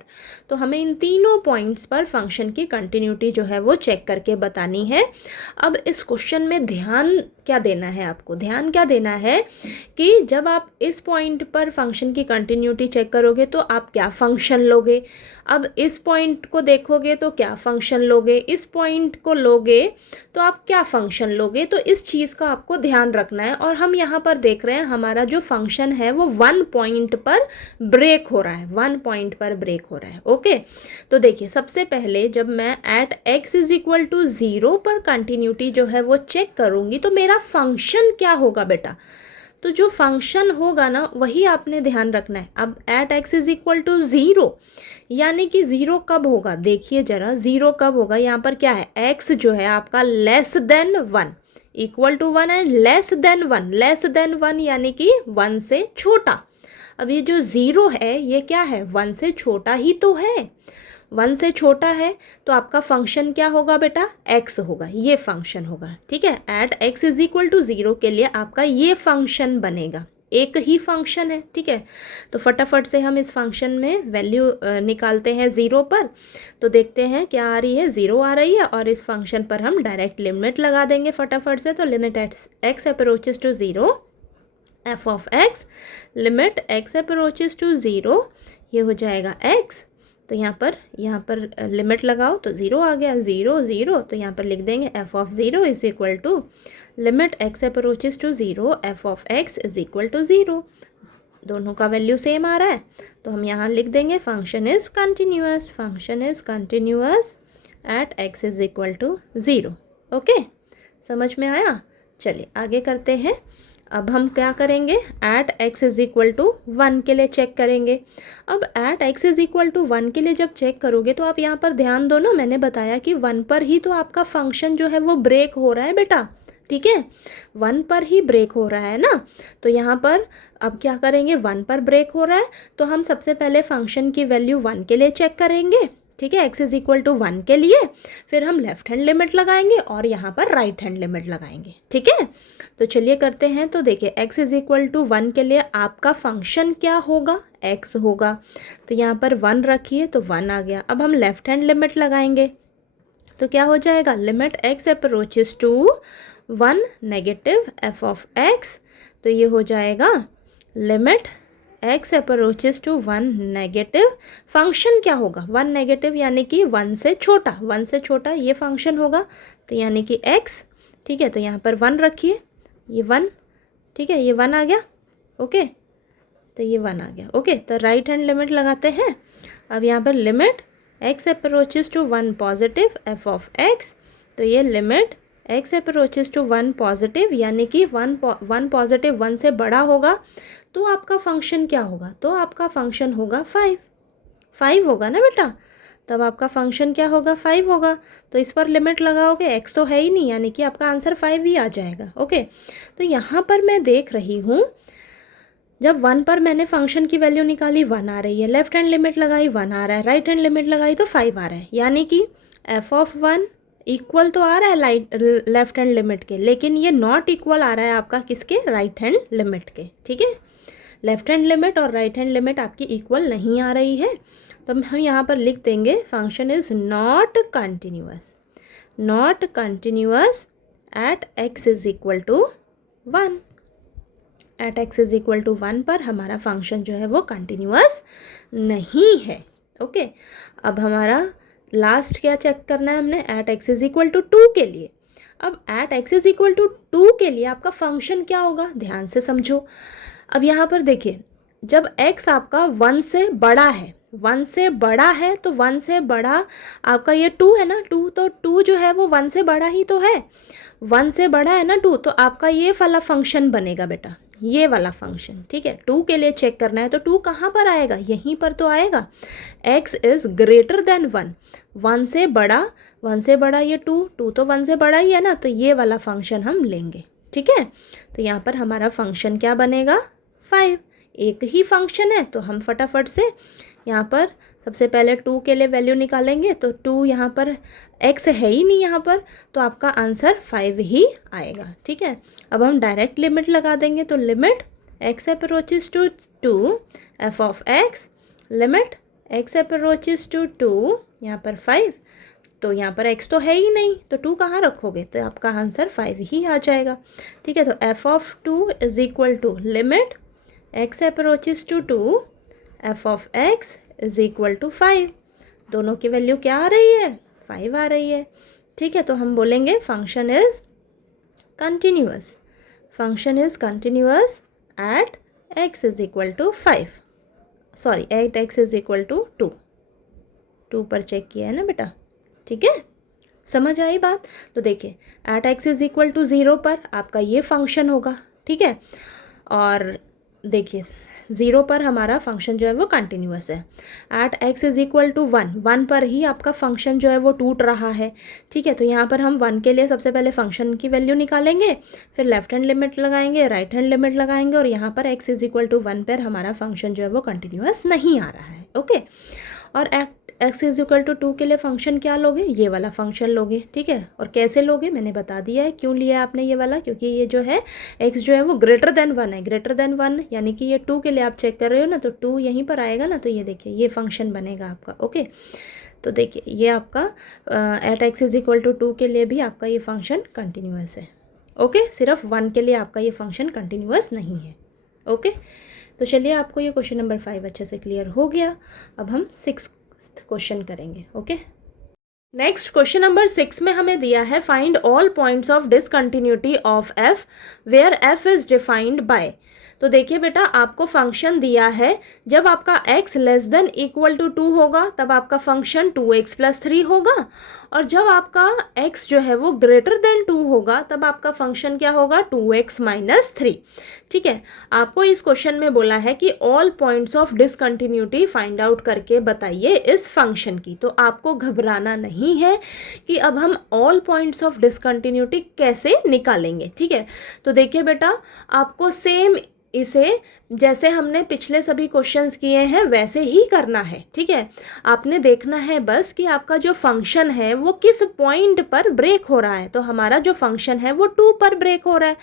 तो हमें इन तीनों पॉइंट्स पर फंक्शन की कंटिन्यूटी जो है वो चेक करके बतानी है। अब इस क्वेश्चन में ध्यान क्या देना है आपको? ध्यान क्या देना है कि जब आप इस पॉइंट पर फंक्शन की कंटिन्यूटी चेक करोगे तो आप क्या फंक्शन लोगे, अब इस पॉइंट को देखोगे तो क्या फंक्शन लोगे, इस पॉइंट को लोगे तो आप क्या फंक्शन लोगे, तो इस चीज़ का आपको ध्यान रखना है। और हम यहाँ पर देख रहे हैं हमारा जो फंक्शन है वो 1 पॉइंट पर ब्रेक हो रहा है, 1 पॉइंट पर ब्रेक हो रहा है। ओके, तो देखिए सबसे पहले जब मैं at x is equal to 0 पर कंटिन्यूटी जो है वो चेक करूँगी तो मेरा फंक्शन क्या होगा बेटा? तो जो फंक्शन होगा ना वही आपने ध्यान रखना है। अब at x is equal to 0 यानी कि 0 कब होगा? देखिए जरा 0 कब होगा? यहाँ पर क्या है? x जो है आपका less than 1, equal to 1 and less than 1, less than 1 यानी कि 1 से छोटा। अब ये जो 0 है ये क्या है? 1 से छोटा ही तो है। 1 से छोटा है तो आपका फंक्शन क्या होगा बेटा, x होगा, ये फंक्शन होगा। ठीक है, at x is equal to 0 के लिए आपका ये फंक्शन बनेगा, एक ही फंक्शन है। ठीक है, तो फटाफट से हम इस फंक्शन में वैल्यू निकालते हैं 0 पर। तो देखते हैं क्या आ रही है, 0 आ रही है, और इस फंक्शन पर हम डायरेक्ट लिमिट लगा देंगे फटाफट से। तो limit x approaches to 0 f of x, limit x approaches to 0, ये हो जाएगा x। तो यहाँ पर लिमिट लगाओ तो 0 आ गया, 0 0, तो यहाँ पर लिख देंगे f of 0 is equal to limit x approaches to 0 f of x is equal to 0। दोनों का वैल्यू सेम आ रहा है, तो हम यहाँ लिख देंगे function is continuous, function is continuous at x is equal to 0। Okay, समझ में आया? चलिए आगे करते हैं। अब हम क्या करेंगे, at x is equal to 1 के लिए चेक करेंगे। अब at x is equal to 1 के लिए जब चेक करोगे तो आप यहाँ पर ध्यान दो ना, मैंने बताया कि 1 पर ही तो आपका फंक्शन जो है वो ब्रेक हो रहा है बेटा। ठीक है, 1 पर ही ब्रेक हो रहा है ना। तो यहाँ पर अब क्या करेंगे, 1 पर ब्रेक हो रहा है तो हम सबसे पहले फंक्शन की वैल्यू 1 के लिए चेक करेंगे। ठीक है, x इज़ इक्वल टू 1 के लिए, फिर हम लेफ्ट हैंड लिमिट लगाएंगे और यहाँ पर राइट हैंड लिमिट लगाएंगे। ठीक है, तो चलिए करते हैं। तो देखिए x इज़ इक्वल टू 1 के लिए आपका फंक्शन क्या होगा, x होगा। तो यहाँ पर 1 रखिए तो 1 आ गया। अब हम लेफ्ट हैंड लिमिट लगाएंगे तो क्या हो जाएगा, limit x approaches to 1 negative f of x, तो ये हो जाएगा limit x approaches to 1 negative, function क्या होगा 1 नेगेटिव यानी कि 1 से छोटा, 1 से छोटा ये फंक्शन होगा, तो यानी कि x। ठीक है, तो यहाँ पर 1 रखिए, ये 1, ठीक है, ये 1 आ गया। ओके, तो ये 1 आ गया। ओके, तो राइट हैंड लिमिट लगाते हैं। अब यहाँ पर limit x approaches to 1 positive f of x, तो ये limit x approaches to 1 positive यानी कि 1 पॉजिटिव 1 से बड़ा होगा तो आपका फंक्शन क्या होगा, तो आपका फंक्शन होगा 5 होगा ना बेटा। तब आपका फंक्शन क्या होगा, 5 होगा। तो इस पर लिमिट लगाओगे, x तो है ही नहीं, यानी कि आपका आंसर 5 ही आ जाएगा। ओके, तो यहाँ पर मैं देख रही हूँ जब 1 पर मैंने फंक्शन की वैल्यू निकाली 1 आ रही है, लेफ्ट हैंड लिमिट लगाई 1 आ रहा है, राइट हैंड लिमिट लगाई तो 5 आ रहा है, यानी कि f ऑफ 1 इक्वल तो आ रहा है लेफ्ट हैंड लिमिट के, लेकिन ये नॉट इक्वल आ रहा है आपका किसके, राइट हैंड लिमिट के। ठीक है, लेफ्ट हैंड लिमिट और राइट हैंड लिमिट आपकी इक्वल नहीं आ रही है, तो हम यहाँ पर लिख देंगे function is not continuous at x is equal to 1। At x is equal to 1 पर हमारा फंक्शन जो है वो कंटिन्यूअस नहीं है। ओके, अब हमारा लास्ट क्या चेक करना है हमने, at x is equal to 2 के लिए। अब at x is equal to 2 के लिए आपका फंक्शन क्या होगा, ध्यान से समझो। अब यहाँ पर देखिए, जब x आपका 1 से बड़ा है, 1 से बड़ा है तो 1 से बड़ा आपका ये 2 है ना, 2, तो 2 जो है वो 1 से बड़ा ही तो है, 1 से बड़ा है ना 2, तो आपका ये वाला फंक्शन बनेगा बेटा, ये वाला फंक्शन। ठीक है, 2 के लिए चेक करना है तो 2 कहाँ पर आएगा, यहीं पर तो आएगा। x इज़ ग्रेटर देन 1, 1 से बड़ा ये 2 तो 1 से बड़ा ही है ना, तो ये वाला फंक्शन हम लेंगे। ठीक है, तो यहाँ पर हमारा फंक्शन क्या बनेगा, 5। एक ही फंक्शन है तो हम फटाफट से यहाँ पर सबसे पहले 2 के लिए वैल्यू निकालेंगे, तो 2 यहाँ पर x है ही नहीं यहाँ पर, तो आपका आंसर 5 ही आएगा। ठीक है, अब हम डायरेक्ट लिमिट लगा देंगे, तो limit x approaches to 2 f of x, limit x approaches to 2 यहाँ पर 5, तो यहाँ पर x तो है ही नहीं, तो 2 कहाँ रखोगे, तो आपका आंसर 5 ही आ जाएगा। ठीक है, तो f of 2 is equal to limit x approaches to 2 f of x is equal to 5। दोनों की वैल्यू क्या आ रही है, 5 आ रही है। ठीक है, तो हम बोलेंगे function is continuous, at x is equal to 5, sorry at x is equal to 2 पर चेक किया है ना बेटा। ठीक है, समझ आई बात। तो देखिए, at x is equal to 0 पर आपका ये फंक्शन होगा। ठीक है, और देखिए 0 पर हमारा फंक्शन जो है वो कंटिन्यूअस है। At x is equal to 1 पर ही आपका फंक्शन जो है वो टूट रहा है। ठीक है, तो यहाँ पर हम 1 के लिए सबसे पहले फंक्शन की वैल्यू निकालेंगे, फिर लेफ्ट हैंड लिमिट लगाएंगे, राइट हैंड लिमिट लगाएंगे, और यहाँ पर x इज इक्वल टू 1 पर हमारा फंक्शन जो है वो कंटिन्यूअस नहीं आ रहा है। ओके, और x इज इक्वल टू 2 के लिए फंक्शन क्या लोगे, ये वाला फंक्शन लोगे, ठीक है। और कैसे लोगे मैंने बता दिया है, क्यों लिया आपने ये वाला, क्योंकि ये जो है x जो है वो ग्रेटर देन 1 है, ग्रेटर देन 1 यानी कि ये 2 के लिए आप चेक कर रहे हो ना, तो 2 यहीं पर आएगा ना, तो ये देखिए ये फंक्शन बनेगा आपका। ओके, तो देखिए ये आपका at x is equal to 2 के लिए भी आपका ये फंक्शन कंटिन्यूस है। ओके, सिर्फ 1 के लिए आपका ये फंक्शन कंटिन्यूस नहीं है। ओके, तो चलिए आपको ये क्वेश्चन नंबर 5 अच्छे से क्लियर हो गया। अब हम 6th क्वेश्चन करेंगे। ओके, नेक्स्ट क्वेश्चन नंबर 6 में हमें दिया है find all points of discontinuity of f where f is defined by. तो देखिए बेटा, आपको फंक्शन दिया है, जब आपका x less than equal to 2 होगा तब आपका फंक्शन 2x प्लस 3 होगा, और जब आपका x जो है वो ग्रेटर देन 2 होगा तब आपका फंक्शन क्या होगा, 2x माइनस 3। ठीक है, आपको इस क्वेश्चन में बोला है कि all points of discontinuity find out करके बताइए इस फंक्शन की। तो आपको घबराना नहीं है कि अब हम ऑल पॉइंट्स ऑफ डिसकंटिन्यूटी कैसे निकालेंगे। ठीक है, तो देखिए बेटा, आपको सेम इसे जैसे हमने पिछले सभी क्वेश्चंस किए हैं वैसे ही करना है। ठीक है, आपने देखना है बस कि आपका जो फंक्शन है वो किस पॉइंट पर ब्रेक हो रहा है। तो हमारा जो फंक्शन है वो 2 पर ब्रेक हो रहा है,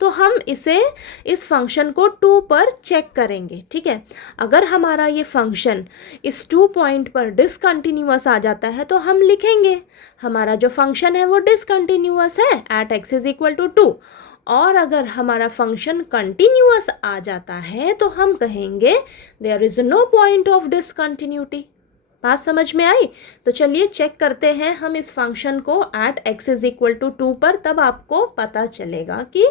तो हम इस फंक्शन को 2 पर चेक करेंगे। ठीक है, अगर हमारा ये फंक्शन इस 2 पॉइंट पर डिसकंटिन्यूअस आ जाता है तो हम लिखेंगे हमारा जो फंक्शन है वो डिसकंटिन्यूअस है at x is equal to 2। और अगर हमारा फंक्शन कंटिन्यूअस आ जाता है तो हम कहेंगे there is no point of discontinuity. बात समझ में आई? तो चलिए चेक करते हैं हम इस फंक्शन को at x is equal to 2 पर, तब आपको पता चलेगा कि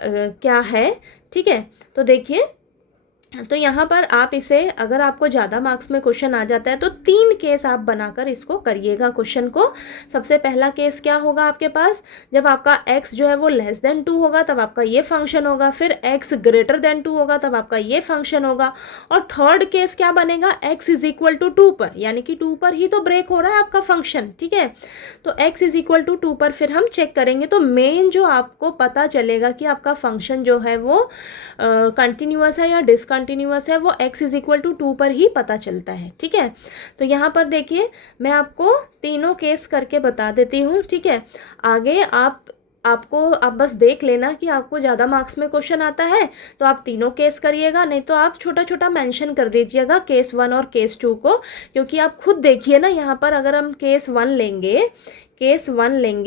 क्या है। ठीक है, तो देखिए, तो यहाँ पर आप इसे, अगर आपको ज़्यादा मार्क्स में क्वेश्चन आ जाता है तो 3 केस आप बनाकर इसको करिएगा क्वेश्चन को। सबसे पहला केस क्या होगा आपके पास, जब आपका x जो है वो लेस देन 2 होगा तब आपका ये फंक्शन होगा, फिर x ग्रेटर देन 2 होगा तब आपका ये फंक्शन होगा, और थर्ड केस क्या बनेगा, x इज इक्वल टू 2 पर, यानी कि 2 पर ही तो ब्रेक हो रहा है आपका फंक्शन। ठीक है, तो x इज इक्वल टू 2 पर फिर हम चेक करेंगे। तो मेन जो आपको पता चलेगा कि आपका फंक्शन जो है वो कंटिन्यूअस है या डिसकंटिन्यूअस है, वो x इज इक्वल टू 2 पर ही पता चलता है। ठीक है, तो यहाँ पर देखिए मैं आपको तीनों केस करके बता देती हूँ। ठीक है, आगे आप बस देख लेना कि आपको ज़्यादा मार्क्स में क्वेश्चन आता है तो आप तीनों केस करिएगा, नहीं तो आप छोटा छोटा मेंशन कर दीजिएगा केस 1 और केस 2 को, क्योंकि आप खुद देखिए ना, यहाँ पर अगर हम केस 1 लेंगे,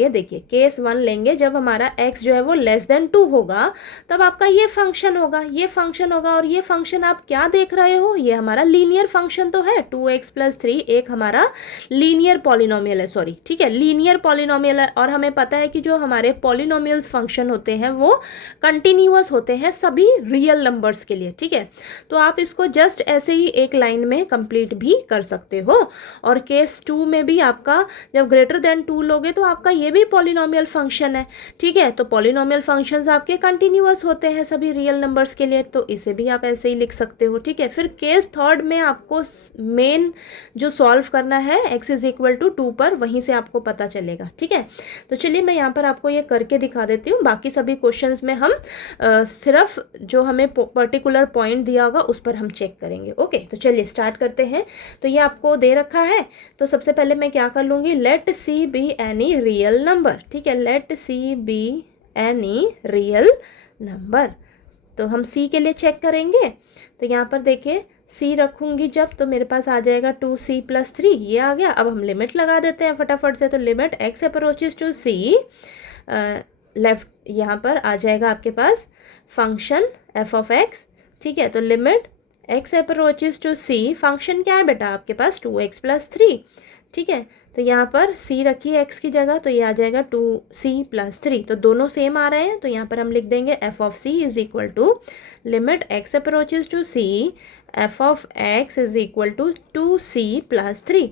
देखिए केस 1 लेंगे, जब हमारा x जो है वो लेस देन 2 होगा तब आपका ये फंक्शन होगा, और ये फंक्शन आप क्या देख रहे हो, ये हमारा लीनियर फंक्शन तो है, 2x प्लस 3 एक हमारा लीनियर पॉलिनोमियल है, सॉरी। ठीक है, लीनियर पॉलिनोमियल है, और हमें पता है कि जो हमारे पॉलिनोमियल्स फंक्शन होते हैं वो कंटिन्यूअस होते हैं सभी रियल नंबर्स के लिए। ठीक है, तो आप इसको जस्ट ऐसे ही एक लाइन में कंप्लीट भी कर सकते हो। और केस 2 में भी आपका जब ग्रेटर देन 2 लोगे तो आपका ये भी पॉलिनोमियल फंक्शन है। ठीक है, तो पॉलिनोमियल फंक्शंस आपके कंटिन्यूअस होते हैं सभी रियल नंबर्स के लिए, तो इसे भी आप ऐसे ही लिख सकते हो। ठीक है, फिर केस 3 में आपको मेन जो सॉल्व करना है x इज इक्वल टू 2 पर, वहीं से आपको पता चलेगा। ठीक है, तो चलिए मैं यहाँ पर आपको ये करके दिखा देती हूँ। बाकी सभी क्वेश्चंस में हम सिर्फ जो हमें पर्टिकुलर पॉइंट दिया होगा उस पर हम चेक करेंगे। ओके, तो चलिए स्टार्ट करते हैं। तो ये आपको दे रखा है, तो सबसे पहले मैं क्या कर लूँगी, let c be any real number. ठीक है, let c be any real number, तो हम सी के लिए चेक करेंगे। तो यहाँ पर देखिए सी रखूँगी जब, तो मेरे पास आ जाएगा 2c प्लस 3, ये आ गया। अब हम लिमिट लगा देते हैं फटाफट से, तो limit x approaches to c, left यहाँ पर आ जाएगा आपके पास फंक्शन f ऑफ x। ठीक है, तो limit x approaches to c, function क्या है बेटा आपके पास 2x प्लस 3। ठीक है, तो यहाँ पर c रखी है x की जगह, तो ये आ जाएगा 2c प्लस 3, तो दोनों सेम आ रहे हैं, तो यहाँ पर हम लिख देंगे f of c is equal to limit x approaches to c, f of x is equal to 2c plus 3।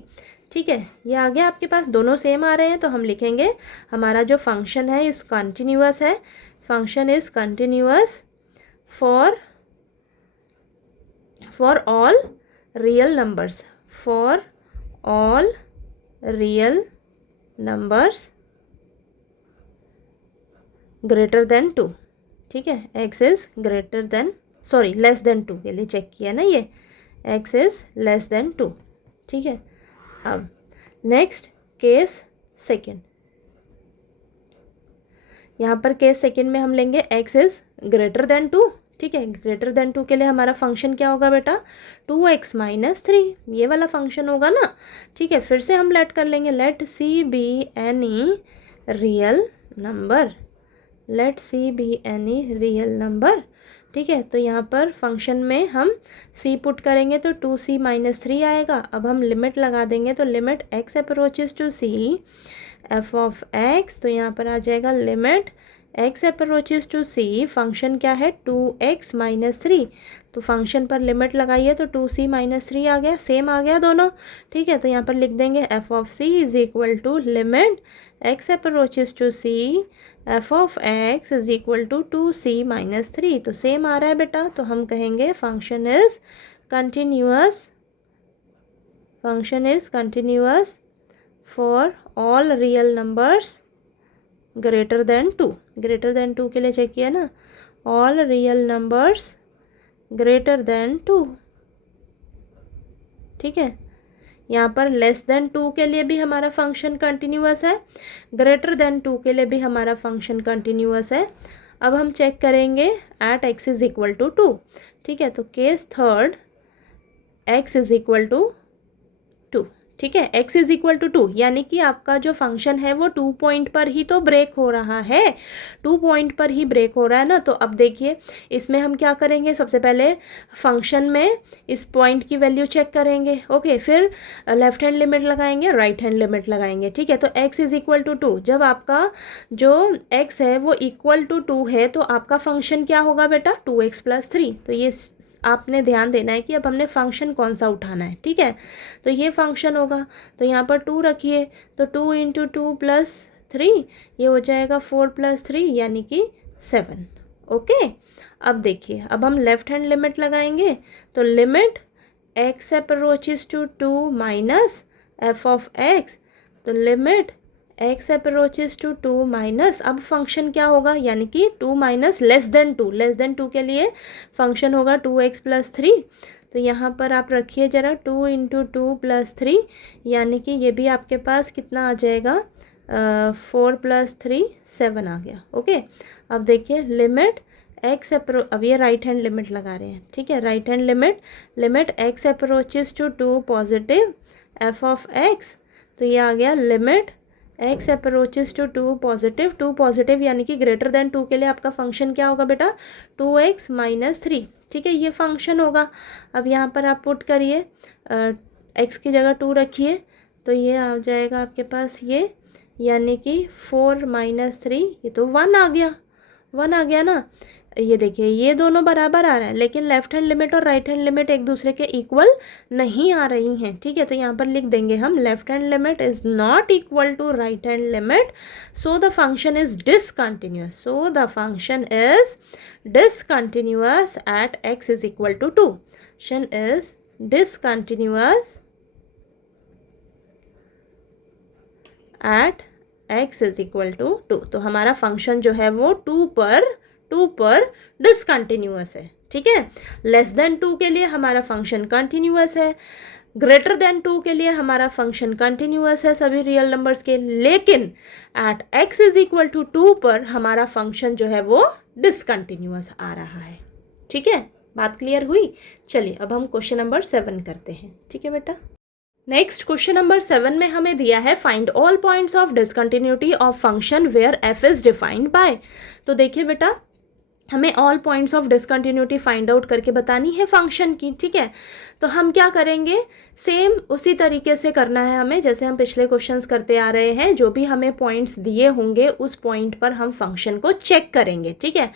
ठीक है, ये आ गया आपके पास, दोनों सेम आ रहे हैं, तो हम लिखेंगे हमारा जो फंक्शन है इस कंटिन्यूअस है, function is continuous for all real numbers, for all real numbers greater than 2। ठीक है, x is greater then, sorry less than 2 के लिए चेक किया ना, ये x इज लेस देन 2। ठीक है, अब नेक्स्ट केस सेकेंड, यहाँ पर केस सेकेंड में हम लेंगे x इज़ ग्रेटर देन 2, ठीक है। ग्रेटर देन 2 के लिए हमारा फंक्शन क्या होगा बेटा, 2x माइनस 3, ये वाला फंक्शन होगा ना, ठीक है। फिर से हम लेट कर लेंगे, let c be any real number, let c be any real number, ठीक है। तो यहाँ पर फंक्शन में हम c पुट करेंगे तो 2c माइनस 3 आएगा। अब हम लिमिट लगा देंगे तो limit x approaches to c f of x, तो यहाँ पर आ जाएगा limit x approaches to c, function क्या है 2x माइनस 3, तो फंक्शन पर लिमिट लगाइए तो 2c माइनस 3 आ गया, सेम आ गया दोनों, ठीक है। तो यहाँ पर लिख देंगे f of c is equal to limit x approaches to c f of x is equal to 2c minus 3, तो सेम आ रहा है बेटा। तो हम कहेंगे function is continuous, function is continuous for all real numbers greater than 2, greater than 2 के लिए चेक किया ना, all real numbers greater than 2, ठीक है। यहाँ पर लेस देन 2 के लिए भी हमारा फंक्शन कंटिन्यूअस है, ग्रेटर देन 2 के लिए भी हमारा फंक्शन कंटिन्यूअस है। अब हम चेक करेंगे at x is equal to 2, ठीक है। तो case third x is equal to 2, ठीक है। x इज इक्वल टू 2 यानी कि आपका जो फंक्शन है वो 2 पॉइंट पर ही तो ब्रेक हो रहा है, 2 पॉइंट पर ही ब्रेक हो रहा है ना। तो अब देखिए इसमें हम क्या करेंगे, सबसे पहले फंक्शन में इस पॉइंट की वैल्यू चेक करेंगे, ओके। फिर लेफ्ट हैंड लिमिट लगाएंगे, राइट हैंड लिमिट लगाएंगे, ठीक है। तो x इज इक्वल टू 2, जब आपका जो x है वो इक्वल टू 2 है तो आपका फंक्शन क्या होगा बेटा, 2x प्लस 3। तो ये आपने ध्यान देना है कि अब हमने फंक्शन कौन सा उठाना है, ठीक है। तो ये फंक्शन होगा, तो यहाँ पर 2 रखिए, तो 2 इंटू 2 प्लस 3, ये हो जाएगा 4 प्लस 3 यानी कि 7, ओके। अब देखिए अब हम लेफ्ट हैंड लिमिट लगाएंगे, तो limit x approaches to 2 minus f of x, तो limit x approaches to 2 minus, अब फंक्शन क्या होगा, यानी कि 2 minus less than 2, less than 2 के लिए फंक्शन होगा 2x प्लस 3। तो यहाँ पर आप रखिए ज़रा 2 इंटू 2 प्लस 3, यानी कि ये भी आपके पास कितना आ जाएगा, 4 प्लस 3 7 आ गया, ओके। अब देखिए लिमिट x अब ये राइट हैंड लिमिट लगा रहे हैं, ठीक है। Right hand limit, limit x approaches to 2 positive f of x, तो ये आ गया limit x approaches to 2 positive, 2 positive यानी कि ग्रेटर देन 2 के लिए आपका फंक्शन क्या होगा बेटा, 2x माइनस 3, ठीक है। ये फंक्शन होगा। अब यहाँ पर आप पुट करिए, x की जगह 2 रखिए, तो ये आ जाएगा आपके पास ये, यानी कि 4 माइनस 3, ये तो 1 आ गया, 1 आ गया ना। ये देखिए ये दोनों बराबर आ रहा है, लेकिन लेफ्ट हैंड लिमिट और राइट हैंड लिमिट एक दूसरे के इक्वल नहीं आ रही हैं, ठीक है। तो यहाँ पर लिख देंगे हम left hand limit is not equal to right hand limit, so the function is discontinuous, so the function is discontinuous at x is equal to 2, function is discontinuous at x is equal to 2। तो हमारा function जो है वो 2 पर discontinuous है, ठीक है। Less than 2 के लिए हमारा फंक्शन कंटिन्यूअस है, ग्रेटर देन 2 के लिए हमारा फंक्शन कंटिन्यूअस है सभी रियल नंबर्स के, लेकिन at x is equal to 2 पर हमारा फंक्शन जो है वो डिसकंटिन्यूअस आ रहा है, ठीक है। बात क्लियर हुई। चलिए अब हम क्वेश्चन नंबर 7 करते हैं, ठीक है बेटा। नेक्स्ट क्वेश्चन नंबर 7 में हमें दिया है find all points of discontinuity of function where f is defined by. तो देखिए बेटा हमें all points of discontinuity find out करके बतानी है फंक्शन की, ठीक है। तो हम क्या करेंगे, सेम उसी तरीके से करना है हमें जैसे हम पिछले क्वेश्चंस करते आ रहे हैं। जो भी हमें पॉइंट्स दिए होंगे उस पॉइंट पर हम फंक्शन को चेक करेंगे, ठीक है।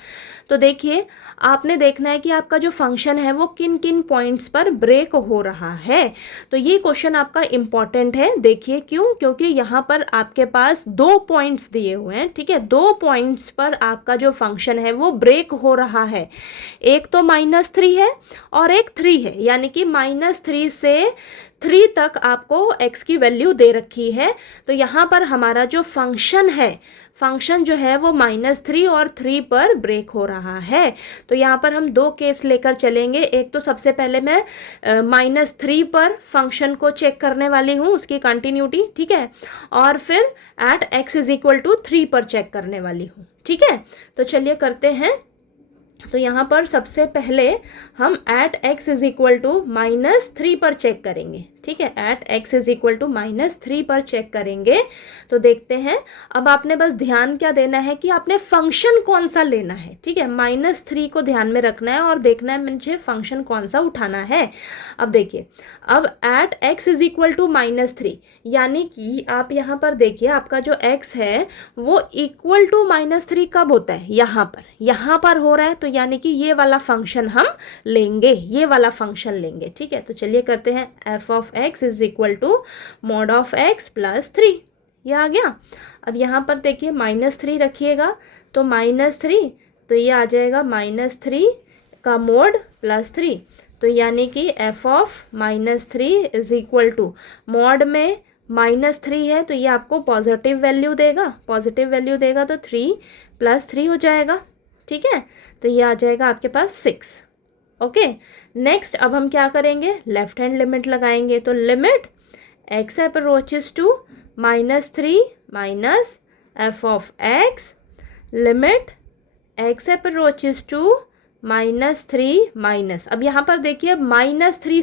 तो देखिए आपने देखना है कि आपका जो फंक्शन है वो किन किन पॉइंट्स पर ब्रेक हो रहा है। तो ये क्वेश्चन आपका इम्पॉर्टेंट है, देखिए क्यों, क्योंकि यहाँ पर आपके पास 2 पॉइंट्स दिए हुए हैं, ठीक है। 2 पॉइंट्स पर आपका जो फंक्शन है वो ब्रेक हो रहा है, एक तो -3 है और एक 3 है, यानी कि -3 से 3 तक आपको x की वैल्यू दे रखी है। तो यहाँ पर हमारा जो फंक्शन है, फंक्शन जो है वो -3 और 3 पर ब्रेक हो रहा है। तो यहाँ पर हम दो केस लेकर चलेंगे। एक तो सबसे पहले मैं -3 पर फंक्शन को चेक करने वाली हूँ, उसकी कंटिन्यूटी, ठीक है, और फिर at x is equal to 3 पर चेक करने वाली हूँ, ठीक है। तो चलिए करते हैं। तो यहाँ पर सबसे पहले हम at x is equal to -3 पर चेक करेंगे, ठीक है, at x is equal to -3 पर चेक करेंगे। तो देखते हैं, अब आपने बस ध्यान क्या देना है कि आपने फंक्शन कौन सा लेना है, ठीक है, -3 को ध्यान में रखना है और देखना है मुझे फंक्शन कौन सा उठाना है। अब देखिए, अब at x is equal to -3, यानी कि आप यहाँ पर देखिए आपका जो x है वो इक्वल टू -3 कब होता है, यहाँ पर हो रहा है, तो यानी कि ये वाला फंक्शन हम लेंगे, ये वाला फंक्शन लेंगे, ठीक है। तो चलिए करते हैं, f of x is equal to mod of x plus 3, ये आ गया। अब यहाँ पर देखिए -3 रखिएगा, तो -3, तो ये आ जाएगा -3 का मॉड प्लस 3, तो यानी कि f of -3 is equal to, mod में -3 है तो ये आपको पॉजिटिव वैल्यू देगा, तो 3 + 3 हो जाएगा, ठीक है। तो ये आ जाएगा आपके पास 6। ओके, नेक्स्ट अब हम क्या करेंगे, लेफ्ट हैंड लिमिट लगाएंगे। तो limit x approaches to -3 minus f of x, limit x approaches to -3 minus, अब यहाँ पर देखिए -3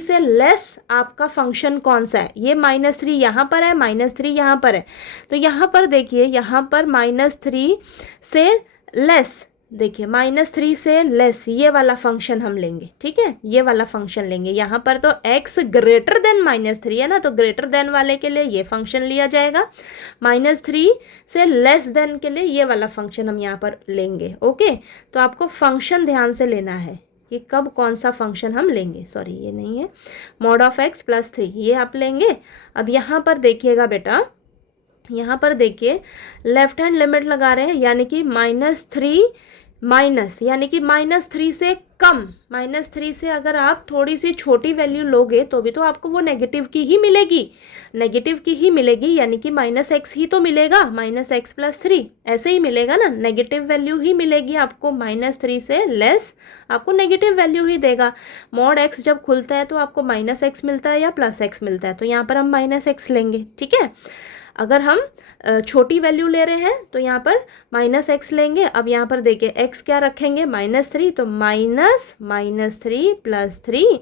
से लेस आपका फंक्शन कौन सा है, ये -3 यहाँ पर है, -3 यहाँ पर है, तो यहाँ पर देखिए, यहाँ पर -3 से लेस, देखिए -3 से लेस ये वाला फंक्शन हम लेंगे, ठीक है, ये वाला फंक्शन लेंगे। यहाँ पर तो x ग्रेटर देन -3 है ना, तो ग्रेटर देन वाले के लिए ये फंक्शन लिया जाएगा, -3 से लेस देन के लिए ये वाला फंक्शन हम यहाँ पर लेंगे। ओके, तो आपको फंक्शन ध्यान से लेना है कि कब कौन सा फंक्शन हम लेंगे, सॉरी ये नहीं है, मॉड ऑफ x प्लस 3 ये आप लेंगे। अब यहाँ पर देखिएगा बेटा, यहाँ पर देखिए लेफ्ट हैंड लिमिट लगा रहे हैं, यानी कि -3 माइनस, यानी कि -3 से कम, -3 से अगर आप थोड़ी सी छोटी वैल्यू लोगे तो भी तो आपको वो नेगेटिव की ही मिलेगी, यानी कि -x ही तो मिलेगा, -x प्लस 3 ऐसे ही मिलेगा ना, नेगेटिव वैल्यू ही मिलेगी आपको, -3 से लेस आपको नेगेटिव वैल्यू ही देगा। मॉड x जब खुलता है तो आपको -x मिलता है या +x मिलता है, तो यहाँ पर हम -x लेंगे, ठीक है। अगर हम छोटी वैल्यू ले रहे हैं तो यहाँ पर -x लेंगे। अब यहाँ पर देखिए x क्या रखेंगे, -3, तो -3 + 3,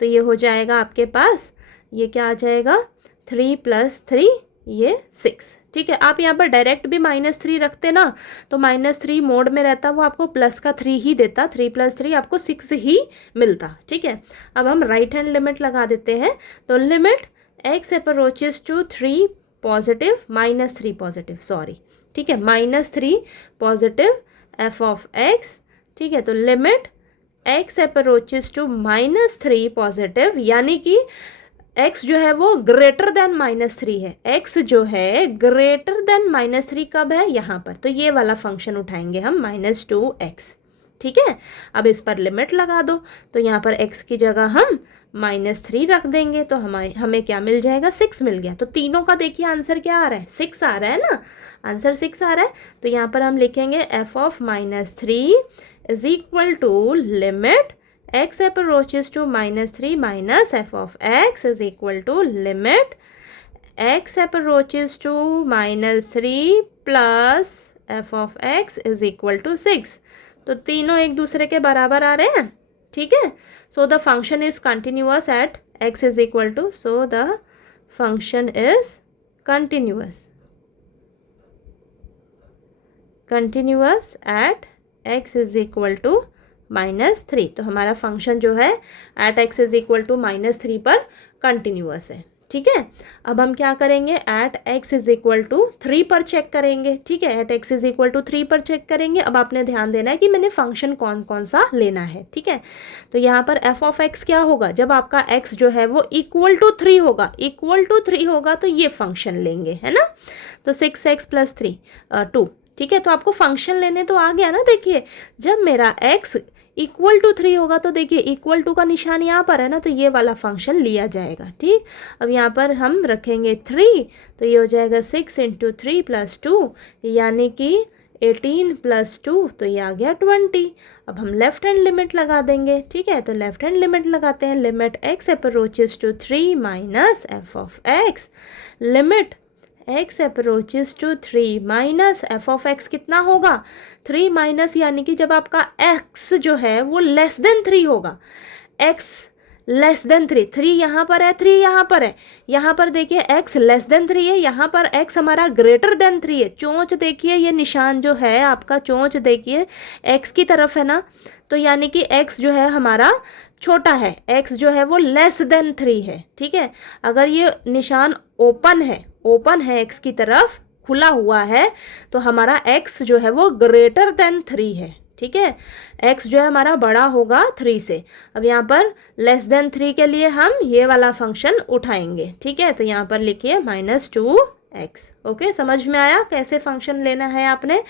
तो ये हो जाएगा आपके पास, ये क्या आ जाएगा, 3 + 3 ये 6, ठीक है। आप यहाँ पर डायरेक्ट भी -3 रखते ना, तो -3 मोड में रहता, वो आपको प्लस का 3 ही देता, 3 + 3 आपको 6 ही मिलता, ठीक है। अब हम राइट हैंड लिमिट लगा देते हैं। तो limit x approaches to 3 positive -3 positive, sorry, ठीक है, -3 पॉजिटिव एफ ऑफ x, ठीक है। तो limit x approaches to -3 positive, यानी कि x जो है वो ग्रेटर देन -3 है, x जो है ग्रेटर देन -3 कब है, यहाँ पर, तो ये वाला फंक्शन उठाएंगे हम -2x, ठीक है। अब इस पर लिमिट लगा दो, तो यहाँ पर x की जगह हम -3 रख देंगे, तो हमें क्या मिल जाएगा, 6 मिल गया। तो तीनों का देखिए आंसर क्या आ रहा है, 6 आ रहा है ना, आंसर 6 आ रहा है। तो यहाँ पर हम लिखेंगे f of -3 is equal to limit x approaches to -3 minus f of x is equal to limit x approaches to -3 plus f of x is equal to 6। तो तीनों एक दूसरे के बराबर आ रहे हैं, ठीक है। So the function is continuous at x is equal to, so the function is continuous at x is equal to -3। तो हमारा फंक्शन जो है at x is equal to -3 पर कंटिन्यूअस है, ठीक है। अब हम क्या करेंगे, at x is equal to 3 पर चेक करेंगे, ठीक है, at x is equal to 3 पर चेक करेंगे। अब आपने ध्यान देना है कि मैंने फंक्शन कौन कौन सा लेना है, ठीक है। तो यहाँ पर एफ ऑफ x क्या होगा, जब आपका x जो है वो इक्वल टू 3 होगा, तो ये फंक्शन लेंगे, है ना। तो 6x + 3 2, ठीक है। तो आपको फंक्शन लेने तो आ गया ना, देखिए जब मेरा x इक्वल टू 3 होगा तो देखिए इक्वल टू का निशान यहाँ पर है ना, तो ये वाला फंक्शन लिया जाएगा। ठीक, अब यहाँ पर हम रखेंगे 3, तो ये हो जाएगा 6 × 3 + 2 यानी कि 18 + 2, तो ये आ गया 20। अब हम लेफ्ट हैंड लिमिट लगा देंगे। ठीक है, तो लेफ्ट हैंड लिमिट लगाते हैं। Limit x approaches to 3 minus f of x, limit x approaches to 3 minus f of x कितना होगा 3 माइनस, यानी कि जब आपका x जो है वो लेस देन 3 होगा, x लेस देन 3, 3 यहाँ पर है, 3 यहाँ पर है, यहाँ पर देखिए x लेस देन 3 है, यहाँ पर x हमारा ग्रेटर देन 3 है। चोंच देखिए, ये निशान जो है आपका चोंच देखिए x की तरफ है ना, तो यानी कि x जो है हमारा छोटा है, x जो है वो लेस देन 3 है। ठीक है, अगर ये निशान ओपन है x की तरफ खुला हुआ है, तो हमारा x जो है वो ग्रेटर देन 3 है। ठीक है, x जो है हमारा बड़ा होगा 3 से। अब यहाँ पर लेस देन 3 के लिए हम ये वाला फंक्शन उठाएंगे। ठीक है, तो यहाँ पर लिखिए -2x। ओके, समझ में आया कैसे फंक्शन लेना है आपने,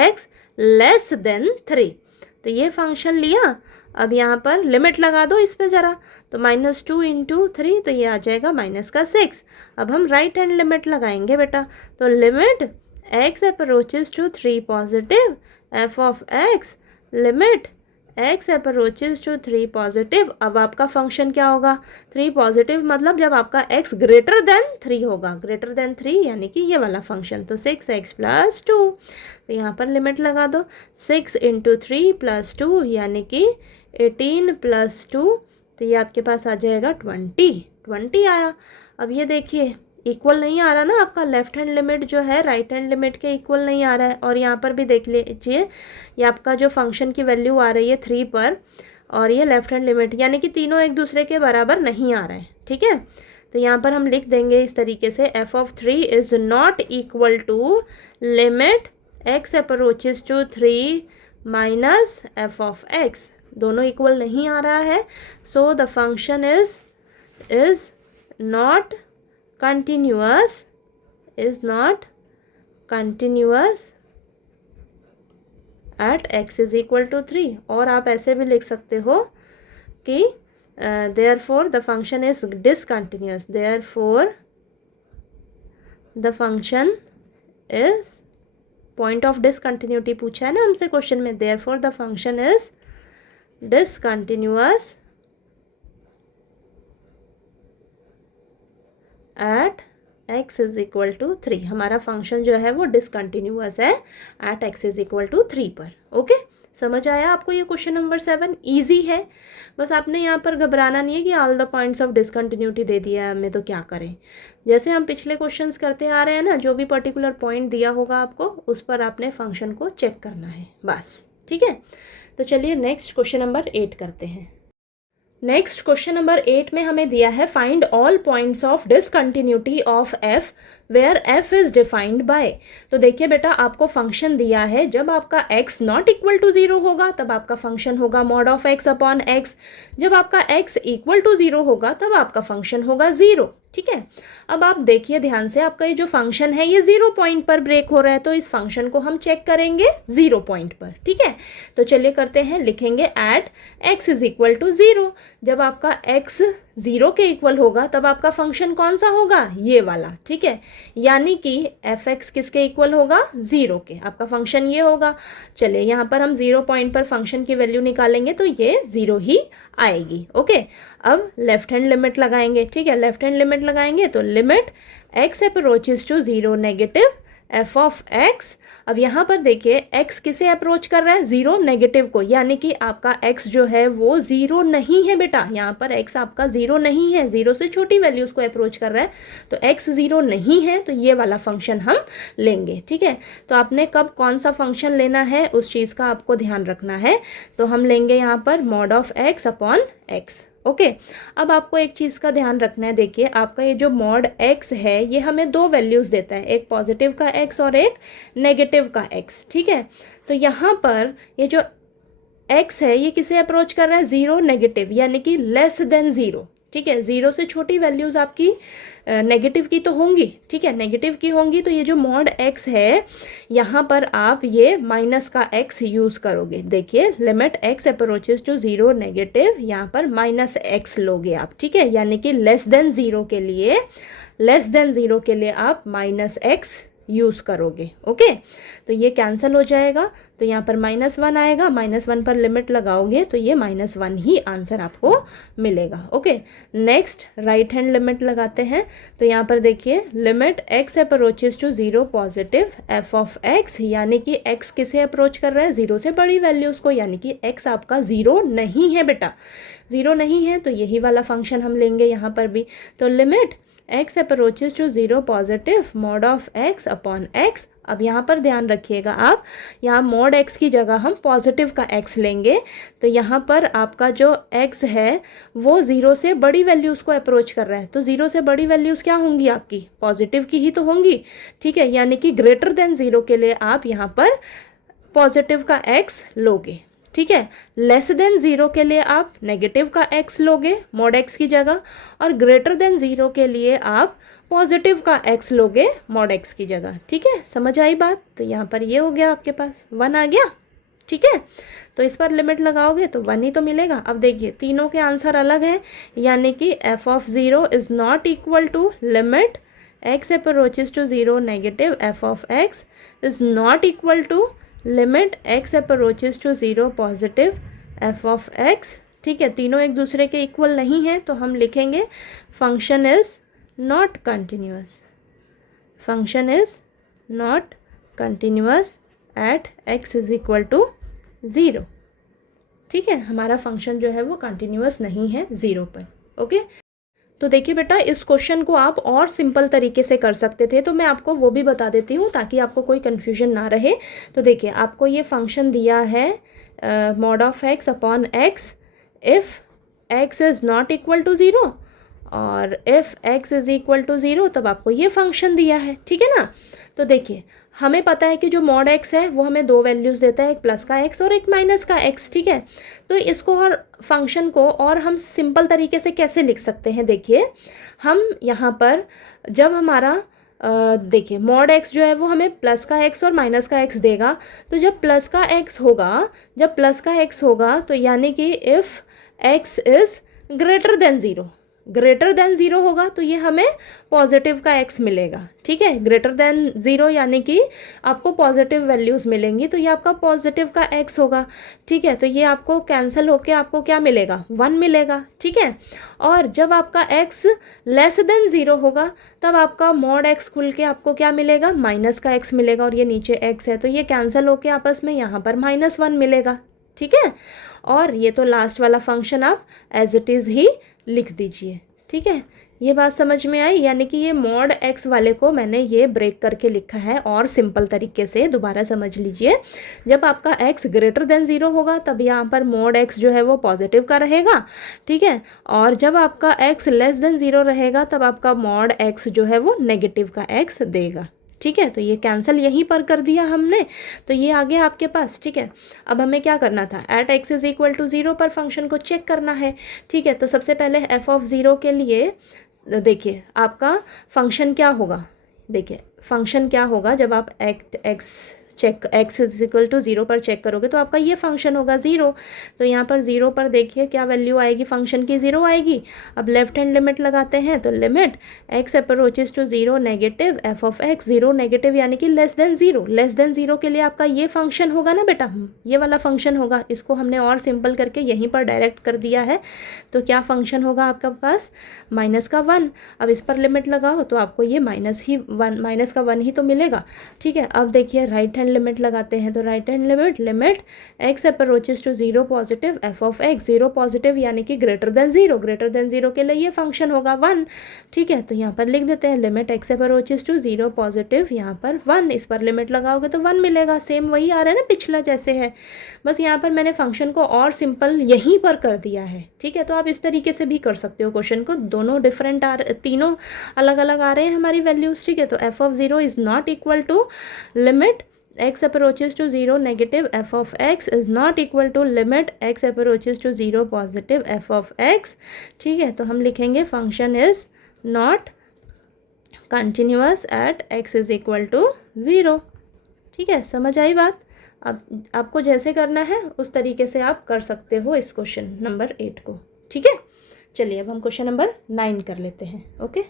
x लेस देन 3, तो ये फंक्शन लिया। अब यहाँ पर लिमिट लगा दो इस पे ज़रा, तो -2 × 3, तो ये आ जाएगा -6। अब हम राइट हैंड लिमिट लगाएंगे बेटा, तो limit x approaches to 3 positive f of x, limit x approaches to 3 positive. अब आपका फंक्शन क्या होगा 3 पॉजिटिव, मतलब जब आपका x ग्रेटर देन 3 होगा, ग्रेटर देन 3 यानी कि ये वाला फंक्शन, तो 6x + 2, तो यहाँ पर लिमिट लगा दो 6 × 3 + 2 यानी कि 18 + 2, तो ये आपके पास आ जाएगा 20 आया। अब ये देखिए इक्वल नहीं आ रहा ना, आपका लेफ्ट हैंड लिमिट जो है राइट हैंड लिमिट के इक्वल नहीं आ रहा है। और यहाँ पर भी देख लीजिए ये आपका जो फंक्शन की वैल्यू आ रही है 3 पर, और ये लेफ्ट हैंड लिमिट, यानी कि तीनों एक दूसरे के बराबर नहीं आ रहे हैं। ठीक है, तो यहाँ पर हम लिख देंगे इस तरीके से f(3) is not equal to limit x approaches to 3 minus f of x, दोनों इक्वल नहीं आ रहा है। So the function is not continuous at x is equal to 3। और आप ऐसे भी लिख सकते हो कि therefore the function is discontinuous, therefore the function is, point of discontinuity पूछा है ना हमसे क्वेश्चन में, therefore the function is discontinuous at x is equal to 3। हमारा फंक्शन जो है वो डिसकंटिन्यूअस है at x is equal to 3 पर। ओके, समझ आया आपको ये क्वेश्चन नंबर 7? इजी है, बस आपने यहाँ पर घबराना नहीं है कि all the points of discontinuity दे दिया है हमें तो क्या करें। जैसे हम पिछले क्वेश्चंस करते आ रहे हैं ना, जो भी पर्टिकुलर पॉइंट दिया होगा आपको उस पर आपने फंक्शन को चेक करना है बस। ठीक है, तो चलिए नेक्स्ट क्वेश्चन नंबर 8 करते हैं। नेक्स्ट क्वेश्चन नंबर 8 में हमें दिया है find all points of discontinuity of f where f is defined by. तो देखिए बेटा, आपको फंक्शन दिया है, जब आपका x नॉट इक्वल टू 0 होगा तब आपका फंक्शन होगा mod of x upon x, जब आपका x इक्वल टू 0 होगा तब आपका फंक्शन होगा 0। ठीक है, अब आप देखिए ध्यान से, आपका ये जो फंक्शन है ये 0 पॉइंट पर ब्रेक हो रहा है, तो इस फंक्शन को हम चेक करेंगे 0 पॉइंट पर। ठीक है, तो चलिए करते हैं, लिखेंगे at x is equal to 0। जब आपका x 0 के इक्वल होगा तब आपका फंक्शन कौन सा होगा, ये वाला। ठीक है, यानी कि f(x) किसके इक्वल होगा, 0 के, आपका फंक्शन ये होगा। चलिए यहाँ पर हम 0 पॉइंट पर फंक्शन की वैल्यू निकालेंगे तो ये 0 ही आएगी। ओके, अब लेफ्ट हैंड लिमिट लगाएंगे। ठीक है, लेफ्ट हैंड लिमिट लगाएंगे तो limit x approaches to 0 negative f of x. अब यहाँ पर देखिए x किसे अप्रोच कर रहा है, 0 नेगेटिव को, यानी कि आपका x जो है वो 0 नहीं है बेटा, यहाँ पर x आपका 0 नहीं है, 0 से छोटी वैल्यूज को अप्रोच कर रहा है, तो x 0 नहीं है, तो ये वाला फंक्शन हम लेंगे। ठीक है, तो आपने कब कौन सा फंक्शन लेना है उस चीज़ का आपको ध्यान रखना है, तो हम लेंगे यहाँ पर mod of x upon x। Okay, अब आपको एक चीज़ का ध्यान रखना है, देखिए आपका ये जो mod x है ये हमें दो वैल्यूज़ देता है, एक पॉजिटिव का x और एक नेगेटिव का x। ठीक है, तो यहाँ पर ये जो x है ये किसे अप्रोच कर रहा है, 0 नेगेटिव, यानी कि लेस देन 0। ठीक है, 0 से छोटी वैल्यूज़ आपकी नेगेटिव की तो होंगी, ठीक है, नेगेटिव की होंगी। तो ये जो मॉड x है यहाँ पर आप ये माइनस का x यूज़ करोगे। देखिए limit x approaches to 0 negative, यहाँ पर माइनस x लोगे आप, ठीक है, यानी कि लेस देन ज़ीरो के लिए आप माइनस x यूज़ करोगे। ओके, तो ये कैंसिल हो जाएगा, तो यहाँ पर -1 आएगा, -1 पर लिमिट लगाओगे तो ये -1 ही आंसर आपको मिलेगा। Okay, next right hand limit लगाते हैं। तो यहाँ पर देखिए limit x approaches to 0 positive f of x, यानी कि x किसे अप्रोच कर रहा है, 0 से बड़ी वैल्यूज़ को, यानी कि x आपका 0 नहीं है बेटा, 0 नहीं है, तो यही वाला फंक्शन हम लेंगे यहाँ पर भी। तो limit x approaches to 0 positive mod of x upon x। अब यहाँ पर ध्यान रखिएगा आप, यहाँ मॉड x की जगह हम पॉजिटिव का x लेंगे, तो यहाँ पर आपका जो x है वो 0 से बड़ी वैल्यूज़ को अप्रोच कर रहा है, तो 0 से बड़ी वैल्यूज़ क्या होंगी आपकी, पॉजिटिव की ही तो होंगी, ठीक है, यानी कि ग्रेटर देन 0 के लिए आप यहाँ पर पॉजिटिव का x लोगे, ठीक है, लेस देन 0 के लिए आप नेगेटिव का x लोगे मॉड x की जगह, और ग्रेटर देन 0 के लिए आप पॉजिटिव का x लोगे मॉड x की जगह, ठीक है, समझ आई बात। तो यहाँ पर ये हो गया आपके पास 1 आ गया, ठीक है, तो इस पर लिमिट लगाओगे तो 1 ही तो मिलेगा। अब देखिए तीनों के आंसर अलग हैं, यानी कि f of 0 is not equal to limit x approaches to 0 negative f of x is not equal to limit x approaches to 0 positive f of x, ठीक है, तीनों एक दूसरे के इक्वल नहीं हैं, तो हम लिखेंगे function is not continuous, function is not continuous at x is equal to 0, ठीक है, हमारा फंक्शन जो है वो कंटिन्यूअस नहीं है 0 पर। ओके, तो देखिए बेटा इस क्वेश्चन को आप और सिंपल तरीके से कर सकते थे, तो मैं आपको वो भी बता देती हूँ ताकि आपको कोई कन्फ्यूजन ना रहे। तो देखिए आपको ये फंक्शन दिया है mod of x upon x if x is not equal to 0 और if x is equal to 0, तब आपको ये फंक्शन दिया है, ठीक है ना। तो देखिए हमें पता है कि जो मॉड x है वो हमें दो वैल्यूज़ देता है, एक प्लस का x और एक माइनस का x, ठीक है। तो इसको और फंक्शन को और हम सिंपल तरीके से कैसे लिख सकते हैं, देखिए हम यहाँ पर जब हमारा देखिए मॉड x जो है वो हमें प्लस का x और माइनस का x देगा, तो जब प्लस का x होगा तो यानी कि if x is greater than zero होगा तो ये हमें पॉजिटिव का x मिलेगा, ठीक है, ग्रेटर देन 0 यानी कि आपको पॉजिटिव वैल्यूज़ मिलेंगी, तो ये आपका पॉजिटिव का x होगा, ठीक है, तो ये आपको कैंसिल होके आपको क्या मिलेगा, 1 मिलेगा, ठीक है। और जब आपका x लेस देन 0 होगा तब आपका मॉड x खुल के आपको क्या मिलेगा, माइनस का x मिलेगा, और ये नीचे x है तो ये कैंसिल होके आपस में यहाँ पर -1 मिलेगा, ठीक है। और ये तो लास्ट वाला फंक्शन आप एज इट इज़ ही लिख दीजिए, ठीक है। ये बात समझ में आई, यानी कि ये मॉड x वाले को मैंने ये ब्रेक करके लिखा है और सिंपल तरीके से, दोबारा समझ लीजिए। जब आपका x ग्रेटर देन 0 होगा तब यहाँ पर मॉड x जो है वो पॉजिटिव का रहेगा, ठीक है, और जब आपका x लेस देन 0 रहेगा तब आपका मॉड x जो है वो नेगेटिव का x देगा, ठीक है। तो ये कैंसिल यहीं पर कर दिया हमने, तो ये आ गया आपके पास, ठीक है। अब हमें क्या करना था, at x is equal to 0 पर फंक्शन को चेक करना है, ठीक है। तो सबसे पहले f ऑफ 0 के लिए देखिए आपका फंक्शन क्या होगा, देखिए फंक्शन क्या होगा जब आप x इज इक्वल टू 0 पर चेक करोगे तो आपका ये फंक्शन होगा 0। तो यहाँ पर 0 पर देखिए क्या वैल्यू आएगी फंक्शन की, 0 आएगी। अब लेफ्ट हैंड लिमिट लगाते हैं, तो limit x approaches to 0 negative f of x, 0 negative यानी कि लेस देन 0 के लिए आपका ये फंक्शन होगा ना बेटा, ये वाला फंक्शन होगा। इसको हमने और सिंपल करके यहीं पर डायरेक्ट कर दिया है, तो क्या फंक्शन होगा आपका पास, माइनस का 1। अब इस पर लिमिट लगाओ तो आपको ये माइनस का 1 ही तो मिलेगा, ठीक है। अब देखिए राइट हैंड लिमिट लगाते हैं, तो right hand limit x approaches to 0 positive f of x, 0 positive यानी कि ग्रेटर देन 0 के लिए ये फंक्शन होगा 1, ठीक है। तो यहाँ पर लिख देते हैं limit x approaches to 0 positive, यहाँ पर 1, इस पर लिमिट लगाओगे तो 1 मिलेगा। सेम वही आ रहा है ना पिछला जैसे है, बस यहाँ पर मैंने फंक्शन को और सिंपल यहीं पर कर दिया है, ठीक है। तो आप इस तरीके से भी कर सकते हो क्वेश्चन को, दोनों डिफरेंट तीनों अलग अलग आ रहे हैं हमारी वैल्यूज़, ठीक है। तो f of 0 is not equal to limit x approaches to 0 negative f of x is not equal to limit x approaches to 0 positive f of x। ठीक है, तो हम लिखेंगे function is not continuous at x is equal to 0। ठीक है, समझ आई बात। अब आपको जैसे करना है उस तरीके से आप कर सकते हो इस क्वेश्चन नंबर 8 को। ठीक है, चलिए अब हम क्वेश्चन नंबर 9 कर लेते हैं। ओके,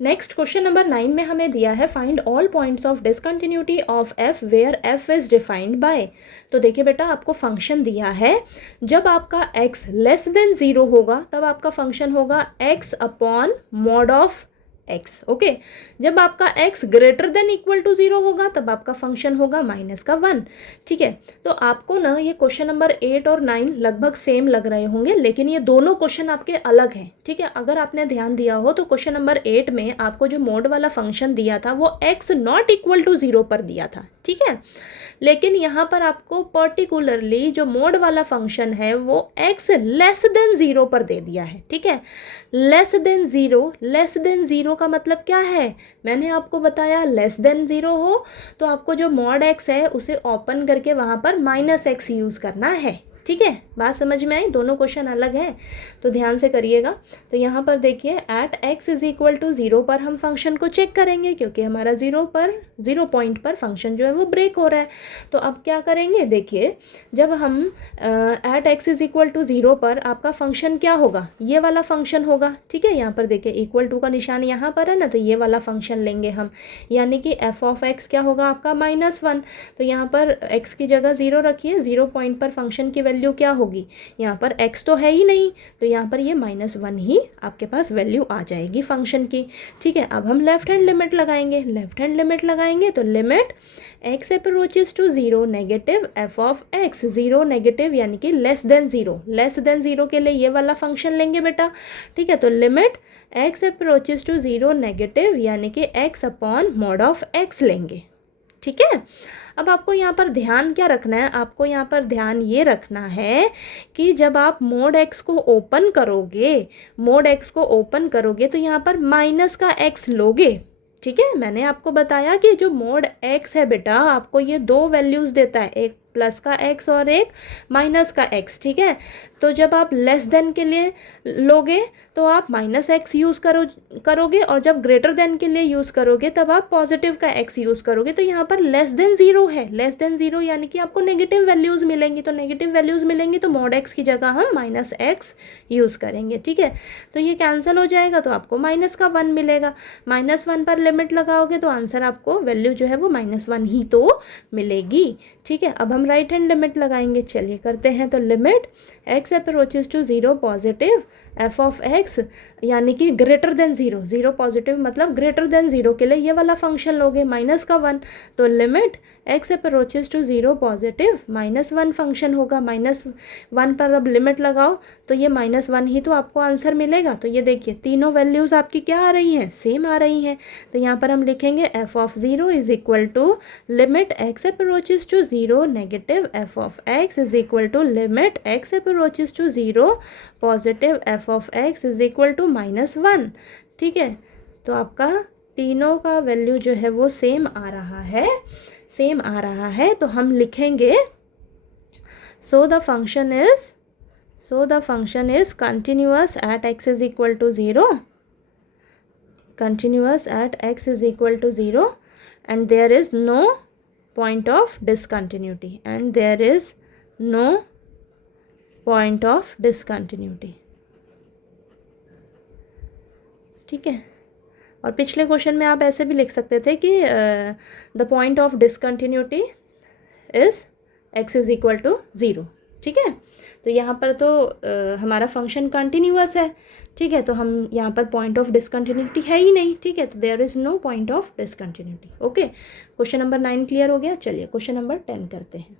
नेक्स्ट क्वेश्चन नंबर 9 में हमें दिया है find all points of discontinuity of f where f is defined by. तो देखिए बेटा, आपको फंक्शन दिया है, जब आपका x लेस देन 0 होगा तब आपका फंक्शन होगा x upon mod of x। Okay, जब आपका x greater than equal to 0 होगा तब आपका फंक्शन होगा माइनस का 1। ठीक है, तो आपको ना ये क्वेश्चन नंबर 8 और 9 लगभग सेम लग रहे होंगे, लेकिन ये दोनों क्वेश्चन आपके अलग हैं। ठीक है, अगर आपने ध्यान दिया हो तो क्वेश्चन नंबर 8 में आपको जो मोड वाला फंक्शन दिया था वो x नॉट इक्वल टू 0 पर दिया था। ठीक है, लेकिन यहाँ पर आपको पर्टिकुलरली जो मोड वाला फंक्शन है वो x लेस देन 0 पर दे दिया है। ठीक है, लेस देन 0, लेस देन 0 का मतलब क्या है, मैंने आपको बताया लेस देन 0 हो तो आपको जो मॉड x है उसे ओपन करके वहाँ पर माइनस x यूज़ करना है। ठीक है, बात समझ में आई। दोनों क्वेश्चन अलग हैं तो ध्यान से करिएगा। तो यहाँ पर देखिए at x is equal to 0 पर हम फंक्शन को चेक करेंगे, क्योंकि हमारा 0 पॉइंट पर फंक्शन जो है वो ब्रेक हो रहा है। तो अब क्या करेंगे, देखिए जब हम at x is equal to 0 पर आपका फंक्शन क्या होगा, ये वाला फंक्शन होगा। ठीक है, यहाँ पर देखिए इक्वल टू का निशान यहाँ पर है ना, तो ये वाला फंक्शन लेंगे हम, यानी कि f ऑफ x क्या होगा आपका -1। तो यहाँ पर x की जगह 0 रखिए, 0 पॉइंट पर फंक्शन की वैल्यू क्या होगी, यहाँ पर x तो है ही नहीं तो यहाँ पर ये -1 ही आपके पास वैल्यू आ जाएगी फंक्शन की। ठीक है, अब हम लेफ्ट हैंड लिमिट लगाएंगे। लेफ्ट हैंड लिमिट लगाएंगे तो limit x approaches to 0 negative f of x, 0 negative यानी कि लेस देन 0, लेस देन 0 के लिए ये वाला फंक्शन लेंगे बेटा। ठीक है, तो limit x approaches to 0 negative यानी कि x upon mod of x लेंगे। ठीक है, अब आपको यहाँ पर ध्यान क्या रखना है, आपको यहाँ पर ध्यान ये रखना है कि जब आप मोड x को ओपन करोगे, मोड x को ओपन करोगे तो यहाँ पर माइनस का x लोगे। ठीक है, मैंने आपको बताया कि जो मोड x है बेटा आपको ये दो वैल्यूज़ देता है, एक प्लस का x और एक माइनस का x। ठीक है, तो जब आप लेस देन के लिए लोगे तो आप माइनस x यूज़ करोगे और जब ग्रेटर देन के लिए यूज़ करोगे तब आप पॉजिटिव का x यूज़ करोगे। तो यहाँ पर लेस देन 0 है, लेस देन 0 यानी कि आपको नेगेटिव वैल्यूज़ मिलेंगी, तो नेगेटिव वैल्यूज़ मिलेंगी तो मॉड x की जगह हम माइनस x यूज़ करेंगे। ठीक है, तो ये कैंसिल हो जाएगा तो आपको -1 मिलेगा। -1 पर लिमिट लगाओगे तो आंसर आपको वैल्यू जो है वो -1 ही तो मिलेगी। ठीक है, अब हम राइट हैंड लिमिट लगाएंगे। चलिए करते हैं, तो limit x approaches to 0 positive f of x यानी कि ग्रेटर देन 0, 0 पॉजिटिव मतलब ग्रेटर देन 0 के लिए ये वाला फंक्शन लोगे -1, तो limit x approaches to 0 positive -1 function होगा। -1 पर अब लिमिट लगाओ तो ये -1 ही तो आपको आंसर मिलेगा। तो ये देखिए तीनों वैल्यूज़ आपकी क्या आ रही हैं, सेम आ रही हैं। तो यहाँ पर हम लिखेंगे f of 0 is equal to limit x approaches to 0 negative f of x is equal to limit x approaches to 0 positive f of x is equal to -1। ठीक है, तो आपका तीनों का वैल्यू जो है वो सेम आ रहा है, सेम आ रहा है। तो हम लिखेंगे so the function is continuous at x is equal to 0, continuous at x is equal to 0 and there is no point of discontinuity, and there is no point of discontinuity। ठीक है, और पिछले क्वेश्चन में आप ऐसे भी लिख सकते थे कि the point of discontinuity is x is equal to 0। ठीक है, तो यहाँ पर तो हमारा फंक्शन कंटिन्यूअस है। ठीक है, तो हम यहाँ पर पॉइंट ऑफ डिसकंटिन्यूटी है ही नहीं। ठीक है, तो there is no point of discontinuity. Okay, question number 9 clear हो गया। चलिए क्वेश्चन नंबर 10 करते हैं।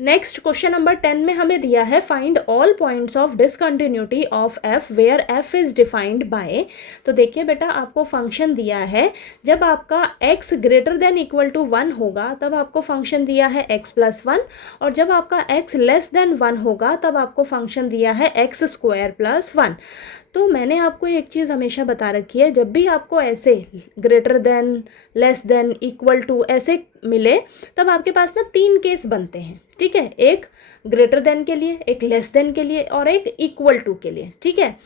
नेक्स्ट क्वेश्चन नंबर 10 में हमें दिया है find all points of discontinuity of f where f is defined by. तो देखिए बेटा, आपको फंक्शन दिया है, जब आपका x greater than equal to 1 होगा तब आपको फंक्शन दिया है x प्लस 1, और जब आपका x लेस देन 1 होगा तब आपको फंक्शन दिया है x स्क्वायर प्लस 1। तो मैंने आपको एक चीज़ हमेशा बता रखी है, जब भी आपको ऐसे greater than, less than, equal to ऐसे मिले तब आपके पास ना 3 केस बनते हैं, ठीक है। एक ग्रेटर देन के लिए, एक लेस देन के लिए और एक इक्वल टू के लिए, ठीक है।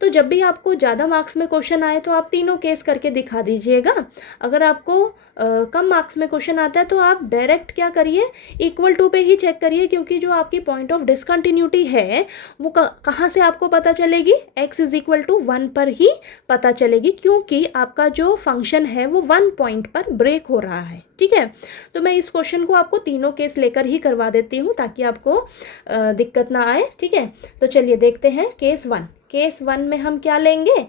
तो जब भी आपको ज़्यादा मार्क्स में क्वेश्चन आए तो आप तीनों केस करके दिखा दीजिएगा। अगर आपको कम मार्क्स में क्वेश्चन आता है तो आप डायरेक्ट क्या करिए, इक्वल टू पे ही चेक करिए, क्योंकि जो आपकी पॉइंट ऑफ डिसकंटिन्यूटी है वो कहाँ से आपको पता चलेगी, x इज इक्वल टू 1 पर ही पता चलेगी, क्योंकि आपका जो फंक्शन है वो 1 पॉइंट पर ब्रेक हो रहा है, ठीक है। तो मैं इस क्वेश्चन को आपको तीनों केस लेकर ही करवा देती हूँ ताकि आपको दिक्कत ना आए, ठीक है। तो चलिए देखते हैं केस 1। केस 1 में हम क्या लेंगे,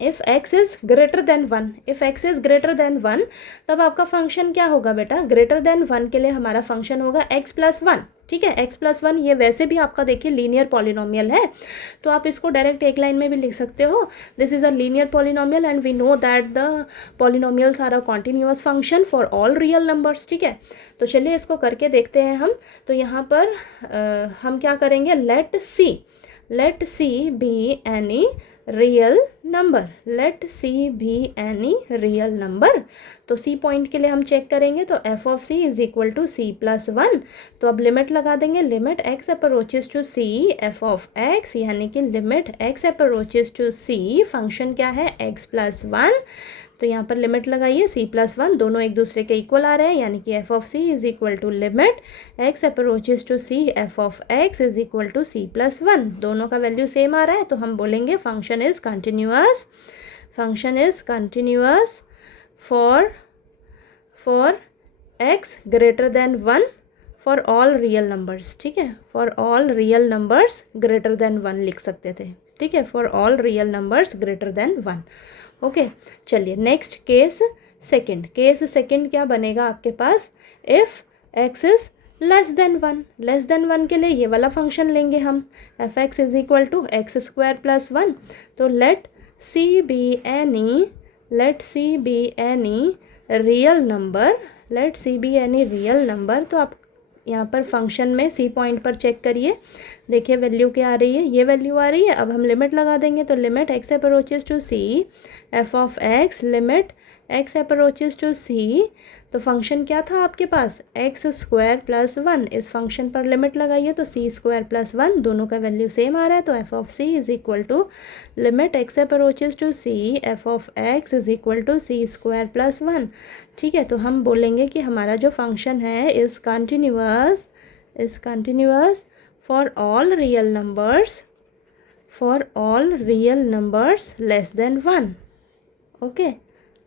if x is greater than 1, if x is greater than 1 तब आपका फंक्शन क्या होगा बेटा, ग्रेटर देन 1 के लिए हमारा फंक्शन होगा x प्लस 1, ठीक है। x प्लस 1 ये वैसे भी आपका देखिए लीनियर पॉलिनोमियल है, तो आप इसको डायरेक्ट एक लाइन में भी लिख सकते हो, this is a linear polynomial and we know that the polynomials are a continuous function for all real numbers, ठीक है। तो चलिए इसको करके देखते हैं हम। तो यहाँ पर हम क्या करेंगे, let c be any real number, let c be any real number। तो c पॉइंट के लिए हम चेक करेंगे, तो f of c is equal to c plus 1। तो अब लिमिट लगा देंगे, limit x approaches to c f of x, यानी कि limit x approaches to c, function क्या है x प्लस 1। तो यहाँ पर लिमिट लगाइए, c प्लस 1 दोनों एक दूसरे के इक्वल आ रहे हैं, यानी कि f of c is equal to limit x approaches to c f of x is equal to c plus 1। दोनों का वैल्यू सेम आ रहा है, तो हम बोलेंगे function is continuous, function is continuous for x greater than 1 for all real numbers, ठीक है। For all real numbers greater than 1 लिख सकते थे, ठीक है, for all real numbers greater than 1। Okay चलिए next case second. Case second क्या बनेगा आपके पास, if x is less than 1, less than 1 के लिए ये वाला फंक्शन लेंगे हम, f x is equal to x square plus 1। तो let c be any real number, let c be any real number. तो आप यहाँ पर फंक्शन में c पॉइंट पर चेक करिए, देखिए वैल्यू क्या आ रही है, ये वैल्यू आ रही है। अब हम लिमिट लगा देंगे, तो limit x approaches to c f of x, limit x approaches to c। तो फंक्शन क्या था आपके पास, x स्क्वायर प्लस 1, इस फंक्शन पर लिमिट लगाइए तो c स्क्वायर प्लस 1, दोनों का वैल्यू सेम आ रहा है, तो f of c is equal to limit x approaches to c f of x is equal to c square plus 1, ठीक है। तो हम बोलेंगे कि हमारा जो फंक्शन है is continuous for all real numbers less than 1, okay,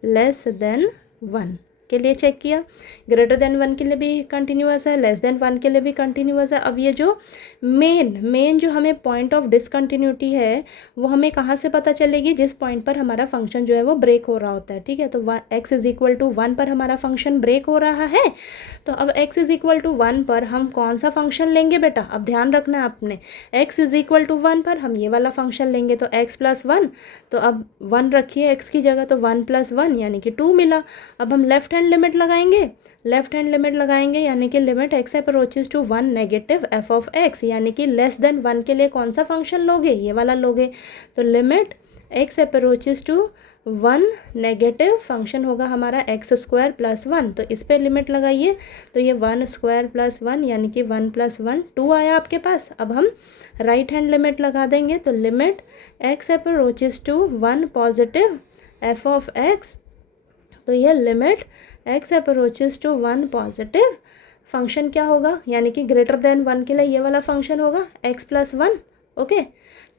less than 1 के लिए चेक किया, ग्रेटर देन 1 के लिए भी कंटिन्यूअस है, लेस देन 1 के लिए भी कंटिन्यूअस है। अब ये जो मेन जो हमें पॉइंट ऑफ डिसकंटिन्यूटी है वो हमें कहाँ से पता चलेगी, जिस पॉइंट पर हमारा फंक्शन जो है वो ब्रेक हो रहा होता है, ठीक है। तो x इज इक्वल टू 1 पर हमारा फंक्शन ब्रेक हो रहा है, तो अब x इज इक्वल टू 1 पर हम कौन सा फंक्शन लेंगे बेटा, अब ध्यान रखना है आपने, x इज इक्वल टू 1 पर हम ये वाला फंक्शन लेंगे, तो x प्लस 1। तो अब 1 रखिए x की जगह, तो 1 प्लस 1 यानी कि 2 मिला। अब हम लेफ्ट हैंड लिमिट लगाएंगे, यानी कि limit x approaches to 1 negative f of x, यानी कि लेस देन 1 के लिए कौन सा फंक्शन लोगे, ये वाला लोगे। तो limit x approaches to 1 negative function होगा हमारा x स्क्वायर प्लस 1, तो इस पर लिमिट लगाइए, तो ये 1 स्क्वायर प्लस 1 यानी कि 1 प्लस 1 2 आया आपके पास। अब हम राइट हैंड लिमिट लगा देंगे, तो limit x approaches to 1 positive f of x, तो ये limit x approaches to 1 positive function क्या होगा, यानी कि ग्रेटर देन 1 के लिए ये वाला फंक्शन होगा x प्लस 1, ओके,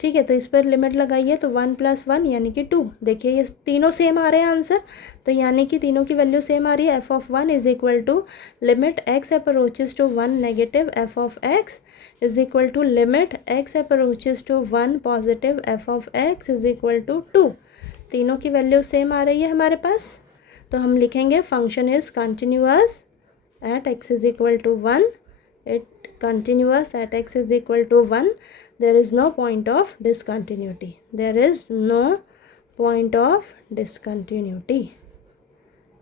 ठीक है। तो इस पर लिमिट लगाइए, तो 1 प्लस 1 यानी कि 2। देखिए ये तीनों सेम आ रहे हैं आंसर, तो यानी कि तीनों की वैल्यू सेम आ रही है। f of 1 is equal to limit x approaches to 1 negative f of x is equal to limit x approaches to 1 positive f of x is equal to 2। तीनों की वैल्यू सेम आ रही है हमारे पास, तो हम लिखेंगे function is continuous at x is equal to 1, it continuous at x is equal to 1, there is no point of discontinuity, there is no point of discontinuity।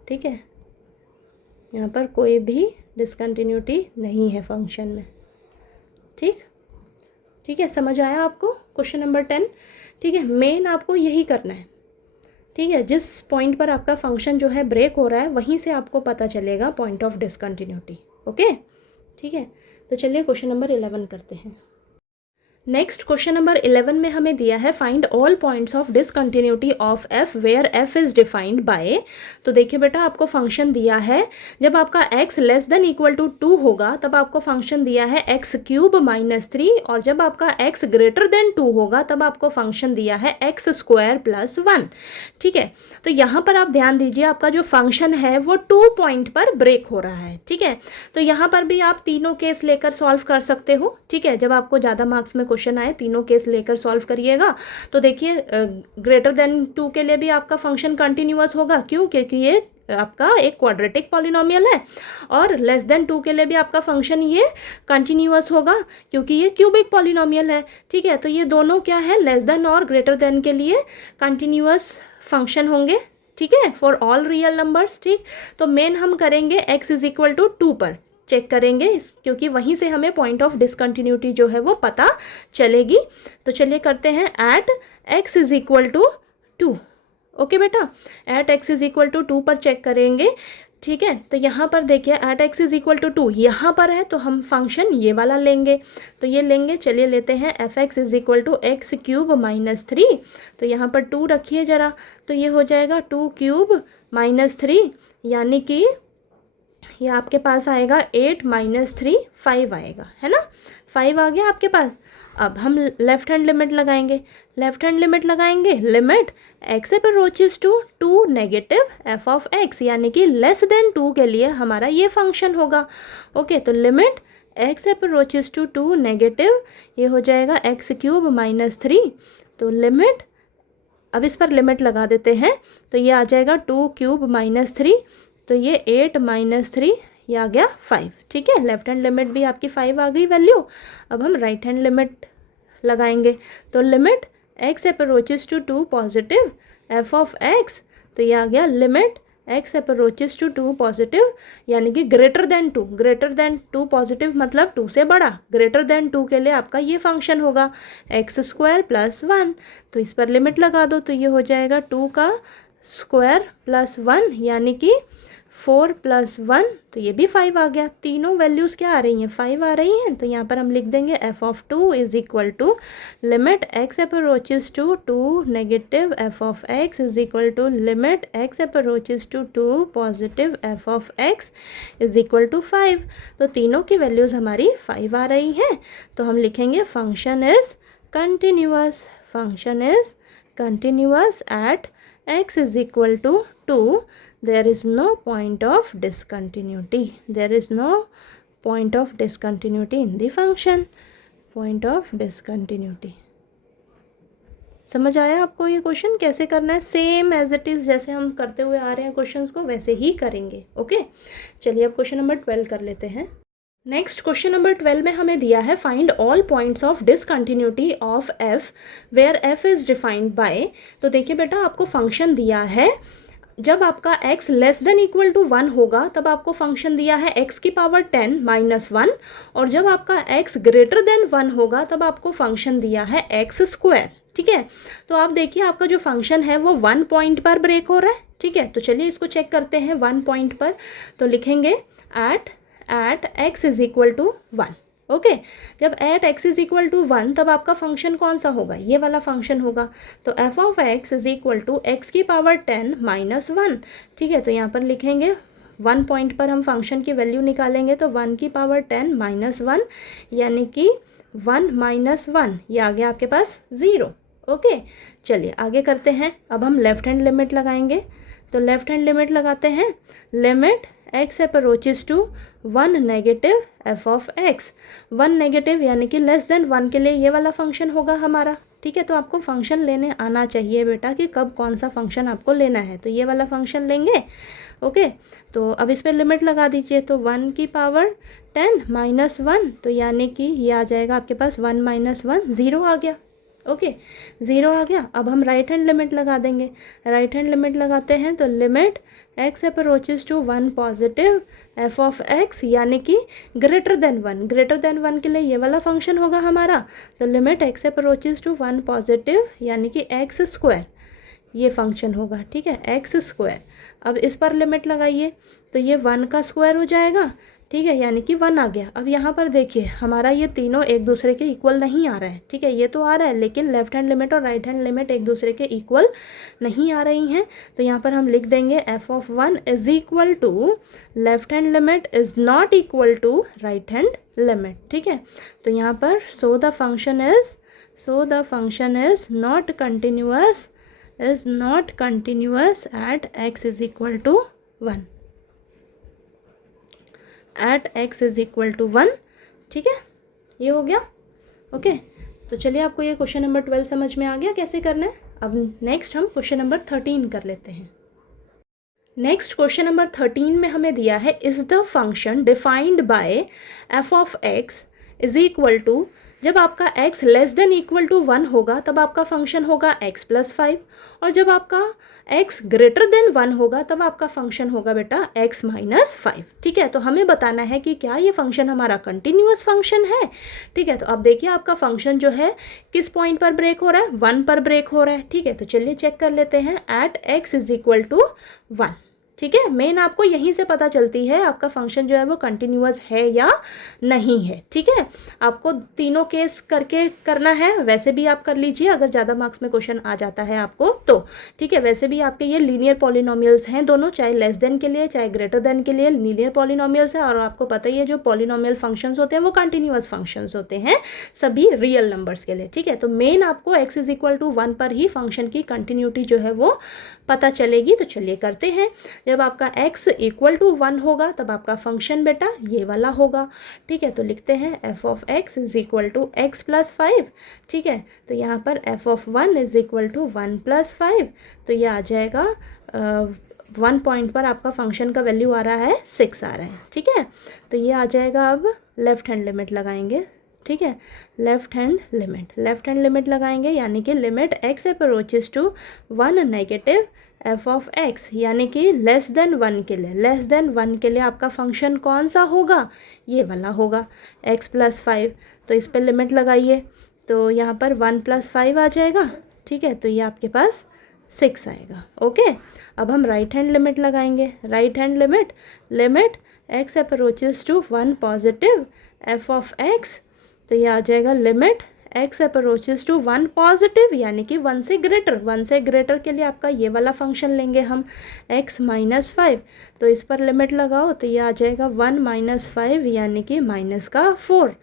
ठीक है, यहाँ पर कोई भी डिसकंटिन्यूटी नहीं है फंक्शन में। ठीक है, समझ आया आपको क्वेश्चन नंबर 10। ठीक है, मेन आपको यही करना है। ठीक है, जिस पॉइंट पर आपका फंक्शन जो है ब्रेक हो रहा है वहीं से आपको पता चलेगा पॉइंट ऑफ डिसकंटिन्यूटी। ओके, ठीक है, तो चलिए क्वेश्चन नंबर 11 करते हैं। नेक्स्ट क्वेश्चन नंबर 11 में हमें दिया है find all points of discontinuity of f where f is defined by. तो देखिए बेटा, आपको फंक्शन दिया है, जब आपका x less than equal to 2 होगा तब आपको फंक्शन दिया है x क्यूब माइनस 3, और जब आपका x ग्रेटर देन 2 होगा तब आपको फंक्शन दिया है x स्क्वायर प्लस 1। ठीक है, तो यहाँ पर आप ध्यान दीजिए, आपका जो फंक्शन है वो 2 पॉइंट पर ब्रेक हो रहा है। ठीक है, तो यहाँ पर भी आप तीनों केस लेकर सॉल्व कर सकते हो। ठीक है, जब आपको ज़्यादा मार्क्स में क्वेश्चन आए तीनों केस लेकर सॉल्व करिएगा। तो देखिए, ग्रेटर देन 2 के लिए भी आपका फंक्शन कंटिन्यूअस होगा, क्यों? क्योंकि ये आपका एक क्वाड्रेटिक पॉलिनोमियल है, और लेस देन 2 के लिए भी आपका फंक्शन ये कंटिन्यूअस होगा क्योंकि ये क्यूबिक पॉलिनोमियल है। ठीक है, तो ये दोनों क्या है, लेस देन और ग्रेटर देन के लिए कंटिन्यूअस फंक्शन होंगे। ठीक है, फॉर ऑल रियल नंबर्स। ठीक, तो मेन हम करेंगे x इज इक्वल टू 2 पर चेक करेंगे, क्योंकि वहीं से हमें पॉइंट ऑफ डिसकंटिन्यूटी जो है वो पता चलेगी। तो चलिए करते हैं at x is equal to 2। Okay बेटा, at x is equal to 2 पर चेक करेंगे। ठीक है, तो यहाँ पर देखिए at x is equal to 2 यहाँ पर है, तो हम फंक्शन ये वाला लेंगे, तो ये लेंगे। चलिए लेते हैं f x is equal to x cube minus 3। तो यहाँ पर 2 रखिए ज़रा, तो ये हो जाएगा 2 क्यूब माइनस 3, यानी कि ये आपके पास आएगा 8 माइनस 3 5 आएगा, है ना। 5 आ गया आपके पास। अब हम लेफ्ट हैंड लिमिट लगाएंगे। लेफ्ट हैंड लिमिट लगाएंगे, limit x approaches to 2 negative f of x, यानी कि लेस देन 2 के लिए हमारा ये फंक्शन होगा। ओके, तो limit x approaches to 2 negative, ये हो जाएगा एक्स क्यूब माइनस 3। तो लिमिट, अब इस पर लिमिट लगा देते हैं, तो ये आ जाएगा 2 क्यूब माइनस 3, तो ये 8 माइनस 3, ये आ गया 5। ठीक है, लेफ्ट हैंड लिमिट भी आपकी 5 आ गई वैल्यू। अब हम राइट हैंड लिमिट लगाएंगे, तो limit x approaches to 2 positive f of x, तो ये आ गया limit x approaches to 2 positive, यानी कि greater than 2। Greater than 2 positive मतलब 2 से बड़ा। ग्रेटर देन 2 के लिए आपका ये फंक्शन होगा एक्स स्क्वायर प्लस 1। तो इस पर लिमिट लगा दो, तो ये हो जाएगा 2 का स्क्वायर प्लस 1, यानी कि 4 प्लस 1, तो ये भी 5 आ गया। तीनों वैल्यूज़ क्या आ रही हैं, 5 आ रही हैं। तो यहाँ पर हम लिख देंगे f of 2 is equal to limit x approaches to 2 negative f of x is equal to limit x approaches to 2 positive f of x is equal to 5। तो तीनों की वैल्यूज़ हमारी 5 आ रही हैं। तो हम लिखेंगे function is continuous. Function is continuous at x is equal to 2, there is no point of discontinuity. There is no point of discontinuity in the function. Point of discontinuity. समझ आया आपको ये क्वेश्चन कैसे करना है? सेम एज इट इज़ जैसे हम करते हुए आ रहे हैं क्वेश्चंस को वैसे ही करेंगे। ओके, चलिए अब क्वेश्चन नंबर 12 कर लेते हैं। नेक्स्ट क्वेश्चन नंबर 12 में हमें दिया है find all points of discontinuity of f where f is defined by. तो देखिए बेटा, आपको फंक्शन दिया है, जब आपका x less than equal to 1 होगा तब आपको फंक्शन दिया है x की पावर 10 माइनस 1, और जब आपका x ग्रेटर देन 1 होगा तब आपको फंक्शन दिया है x स्क्वायर। ठीक है, तो आप देखिए आपका जो फंक्शन है वो 1 पॉइंट पर ब्रेक हो रहा है। ठीक है, तो चलिए इसको चेक करते हैं 1 पॉइंट पर। तो लिखेंगे at x is equal to 1। Okay, जब at x is equal to 1 तब आपका फंक्शन कौन सा होगा, ये वाला फंक्शन होगा। तो f of x is equal to x की पावर 10 माइनस 1। ठीक है, तो यहाँ पर लिखेंगे 1 पॉइंट पर हम फंक्शन की वैल्यू निकालेंगे, तो 1 की पावर 10 माइनस 1, यानी कि 1 माइनस 1, ये आ गया आपके पास 0। ओके, चलिए आगे करते हैं। अब हम लेफ्ट हैंड लिमिट लगाएंगे, तो लेफ्ट हैंड लिमिट लगाते हैं, limit x approaches to 1 negative f of x. 1 negative यानी कि लेस देन 1 के लिए ये वाला फंक्शन होगा हमारा। ठीक है। तो आपको फंक्शन लेने आना चाहिए बेटा कि कब कौन सा फंक्शन आपको लेना है। तो ये वाला फंक्शन लेंगे, ओके। तो अब इस पर लिमिट लगा दीजिए, तो 1 की पावर 10 माइनस 1, तो यानी कि ये आ जाएगा आपके पास 1 माइनस 1, 0 आ गया, ओके, 0 आ गया। अब हम राइट हैंड लिमिट लगा देंगे। राइट हैंड लिमिट लगाते हैं तो limit x approaches to 1 positive f of x, यानी कि ग्रेटर देन 1, ग्रेटर देन 1 के लिए ये वाला फंक्शन होगा हमारा। तो limit x approaches to 1 positive यानी कि x स्क्वायर, ये फंक्शन होगा, ठीक है, एक्स स्क्वायर। अब इस पर लिमिट लगाइए तो ये 1 का स्क्वायर हो जाएगा, ठीक है, यानी कि 1 आ गया। अब यहाँ पर देखिए हमारा ये तीनों एक दूसरे के इक्वल नहीं आ रहा है, ठीक है, ये तो आ रहा है लेकिन लेफ्ट हैंड लिमिट और राइट हैंड लिमिट एक दूसरे के इक्वल नहीं आ रही हैं। तो यहाँ पर हम लिख देंगे f of 1 is equal to left hand limit is not equal to right hand limit, ठीक है। तो यहाँ पर so the function is not continuous at x is equal to 1, at x is equal to 1, ठीक है, ये हो गया, ओके। तो चलिए आपको ये क्वेश्चन नंबर 12 समझ में आ गया कैसे करना है। अब नेक्स्ट हम क्वेश्चन नंबर 13 कर लेते हैं। नेक्स्ट क्वेश्चन नंबर 13 में हमें दिया है is the function defined by f of x is equal to, जब आपका x less than equal to 1 होगा तब आपका फंक्शन होगा x प्लस 5, और जब आपका x ग्रेटर देन 1 होगा तब आपका फंक्शन होगा बेटा x माइनस 5, ठीक है। तो हमें बताना है कि क्या ये फंक्शन हमारा कंटिन्यूअस फंक्शन है, ठीक है। तो अब देखिए आपका फंक्शन जो है किस पॉइंट पर ब्रेक हो रहा है, 1 पर ब्रेक हो रहा है, ठीक है। तो चलिए चेक कर लेते हैं, at x is equal to 1, ठीक है। मेन आपको यहीं से पता चलती है आपका फंक्शन जो है वो कंटिन्यूअस है या नहीं है, ठीक है। आपको तीनों केस करके करना है, वैसे भी आप कर लीजिए अगर ज़्यादा मार्क्स में क्वेश्चन आ जाता है आपको तो, ठीक है। वैसे भी आपके ये लीनियर पॉलिनोमियल्स हैं दोनों, चाहे लेस देन के लिए चाहे ग्रेटर देन के लिए लीनियर पॉलिनोमियल्स है। और आपको पता ही है जो पॉलिनोमियल फंक्शंस होते हैं वो कंटिन्यूअस फंक्शंस होते हैं सभी रियल नंबर्स के लिए, ठीक है। तो मेन आपको x इज इक्वल टू 1 पर ही फंक्शन की कंटिन्यूटी जो है वो पता चलेगी। तो चलिए करते हैं। जब आपका x इक्वल टू 1 होगा तब आपका फंक्शन बेटा ये वाला होगा, ठीक है। तो लिखते हैं f of x is equal to x plus 5, ठीक है। तो यहाँ पर f of 1 is equal to 1 plus 5, तो ये आ जाएगा 1 पॉइंट पर आपका फंक्शन का वैल्यू आ रहा है 6 आ रहा है, ठीक है। तो ये आ जाएगा, अब लेफ्ट हैंड लिमिट लगाएंगे, ठीक है, लेफ्ट हैंड लिमिट लगाएंगे, यानी कि limit x approaches to 1 negative f of x, यानी कि लेस देन 1 के लिए आपका फंक्शन कौन सा होगा, ये वाला होगा x प्लस 5। तो इस पर लिमिट लगाइए तो यहाँ पर 1 प्लस 5 आ जाएगा, ठीक है। तो ये आपके पास 6 आएगा, ओके। अब हम राइट हैंड लिमिट लगाएंगे, right hand limit x approaches to 1 positive f of x, तो ये आ जाएगा limit x approaches to 1 positive, यानी कि 1 से ग्रेटर के लिए आपका ये वाला फंक्शन लेंगे हम x माइनस 5। तो इस पर लिमिट लगाओ तो ये आ जाएगा 1 माइनस 5, यानी कि माइनस का 4।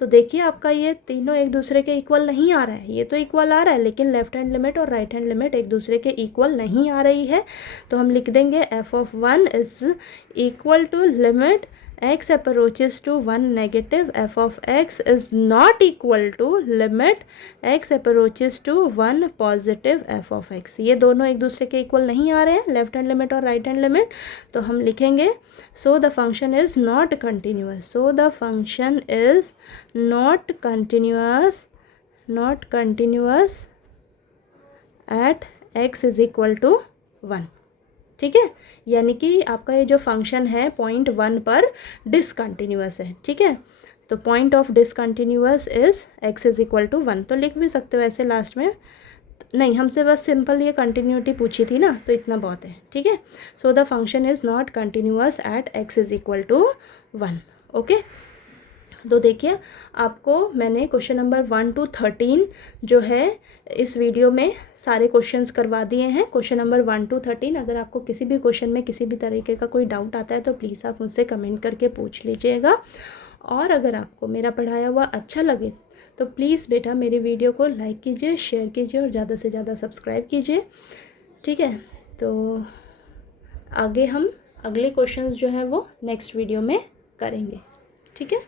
तो देखिए आपका ये तीनों एक दूसरे के इक्वल नहीं आ रहा है, ये तो इक्वल आ रहा है लेकिन लेफ्ट हैंड लिमिट और राइट हैंड लिमिट एक दूसरे के इक्वल नहीं आ रही है। तो हम लिख देंगे f of 1 is equal to limit x approaches to 1 negative f of x is not equal to limit x approaches to 1 positive f of x। ये दोनों एक दूसरे के इक्वल नहीं आ रहे हैं, लेफ्ट हैंड लिमिट और राइट हैंड लिमिट। तो हम लिखेंगे so the function is not continuous, not continuous at x is equal to 1, ठीक है। यानी कि आपका ये जो फंक्शन है पॉइंट 1 पर डिसकंटिन्यूअस है, ठीक है। तो point of discontinuous is x is equal to 1, तो लिख भी सकते हो ऐसे लास्ट में, नहीं हमसे बस सिंपल ये कंटिन्यूटी पूछी थी ना, तो इतना बहुत है, ठीक है। So the function is not continuous at x is equal to 1, okay. तो देखिए आपको मैंने क्वेश्चन नंबर 1 to 13 जो है इस वीडियो में सारे क्वेश्चंस करवा दिए हैं, क्वेश्चन नंबर 1 to 13। अगर आपको किसी भी क्वेश्चन में किसी भी तरीके का कोई डाउट आता है तो प्लीज़ आप मुझसे कमेंट करके पूछ लीजिएगा। और अगर आपको मेरा पढ़ाया हुआ अच्छा लगे तो प्लीज़ बेटा मेरी वीडियो को लाइक कीजिए, शेयर कीजिए और ज़्यादा से ज़्यादा सब्सक्राइब कीजिए, ठीक है। तो आगे हम अगले क्वेश्चंस जो हैं वो नेक्स्ट वीडियो में करेंगे, ठीक है।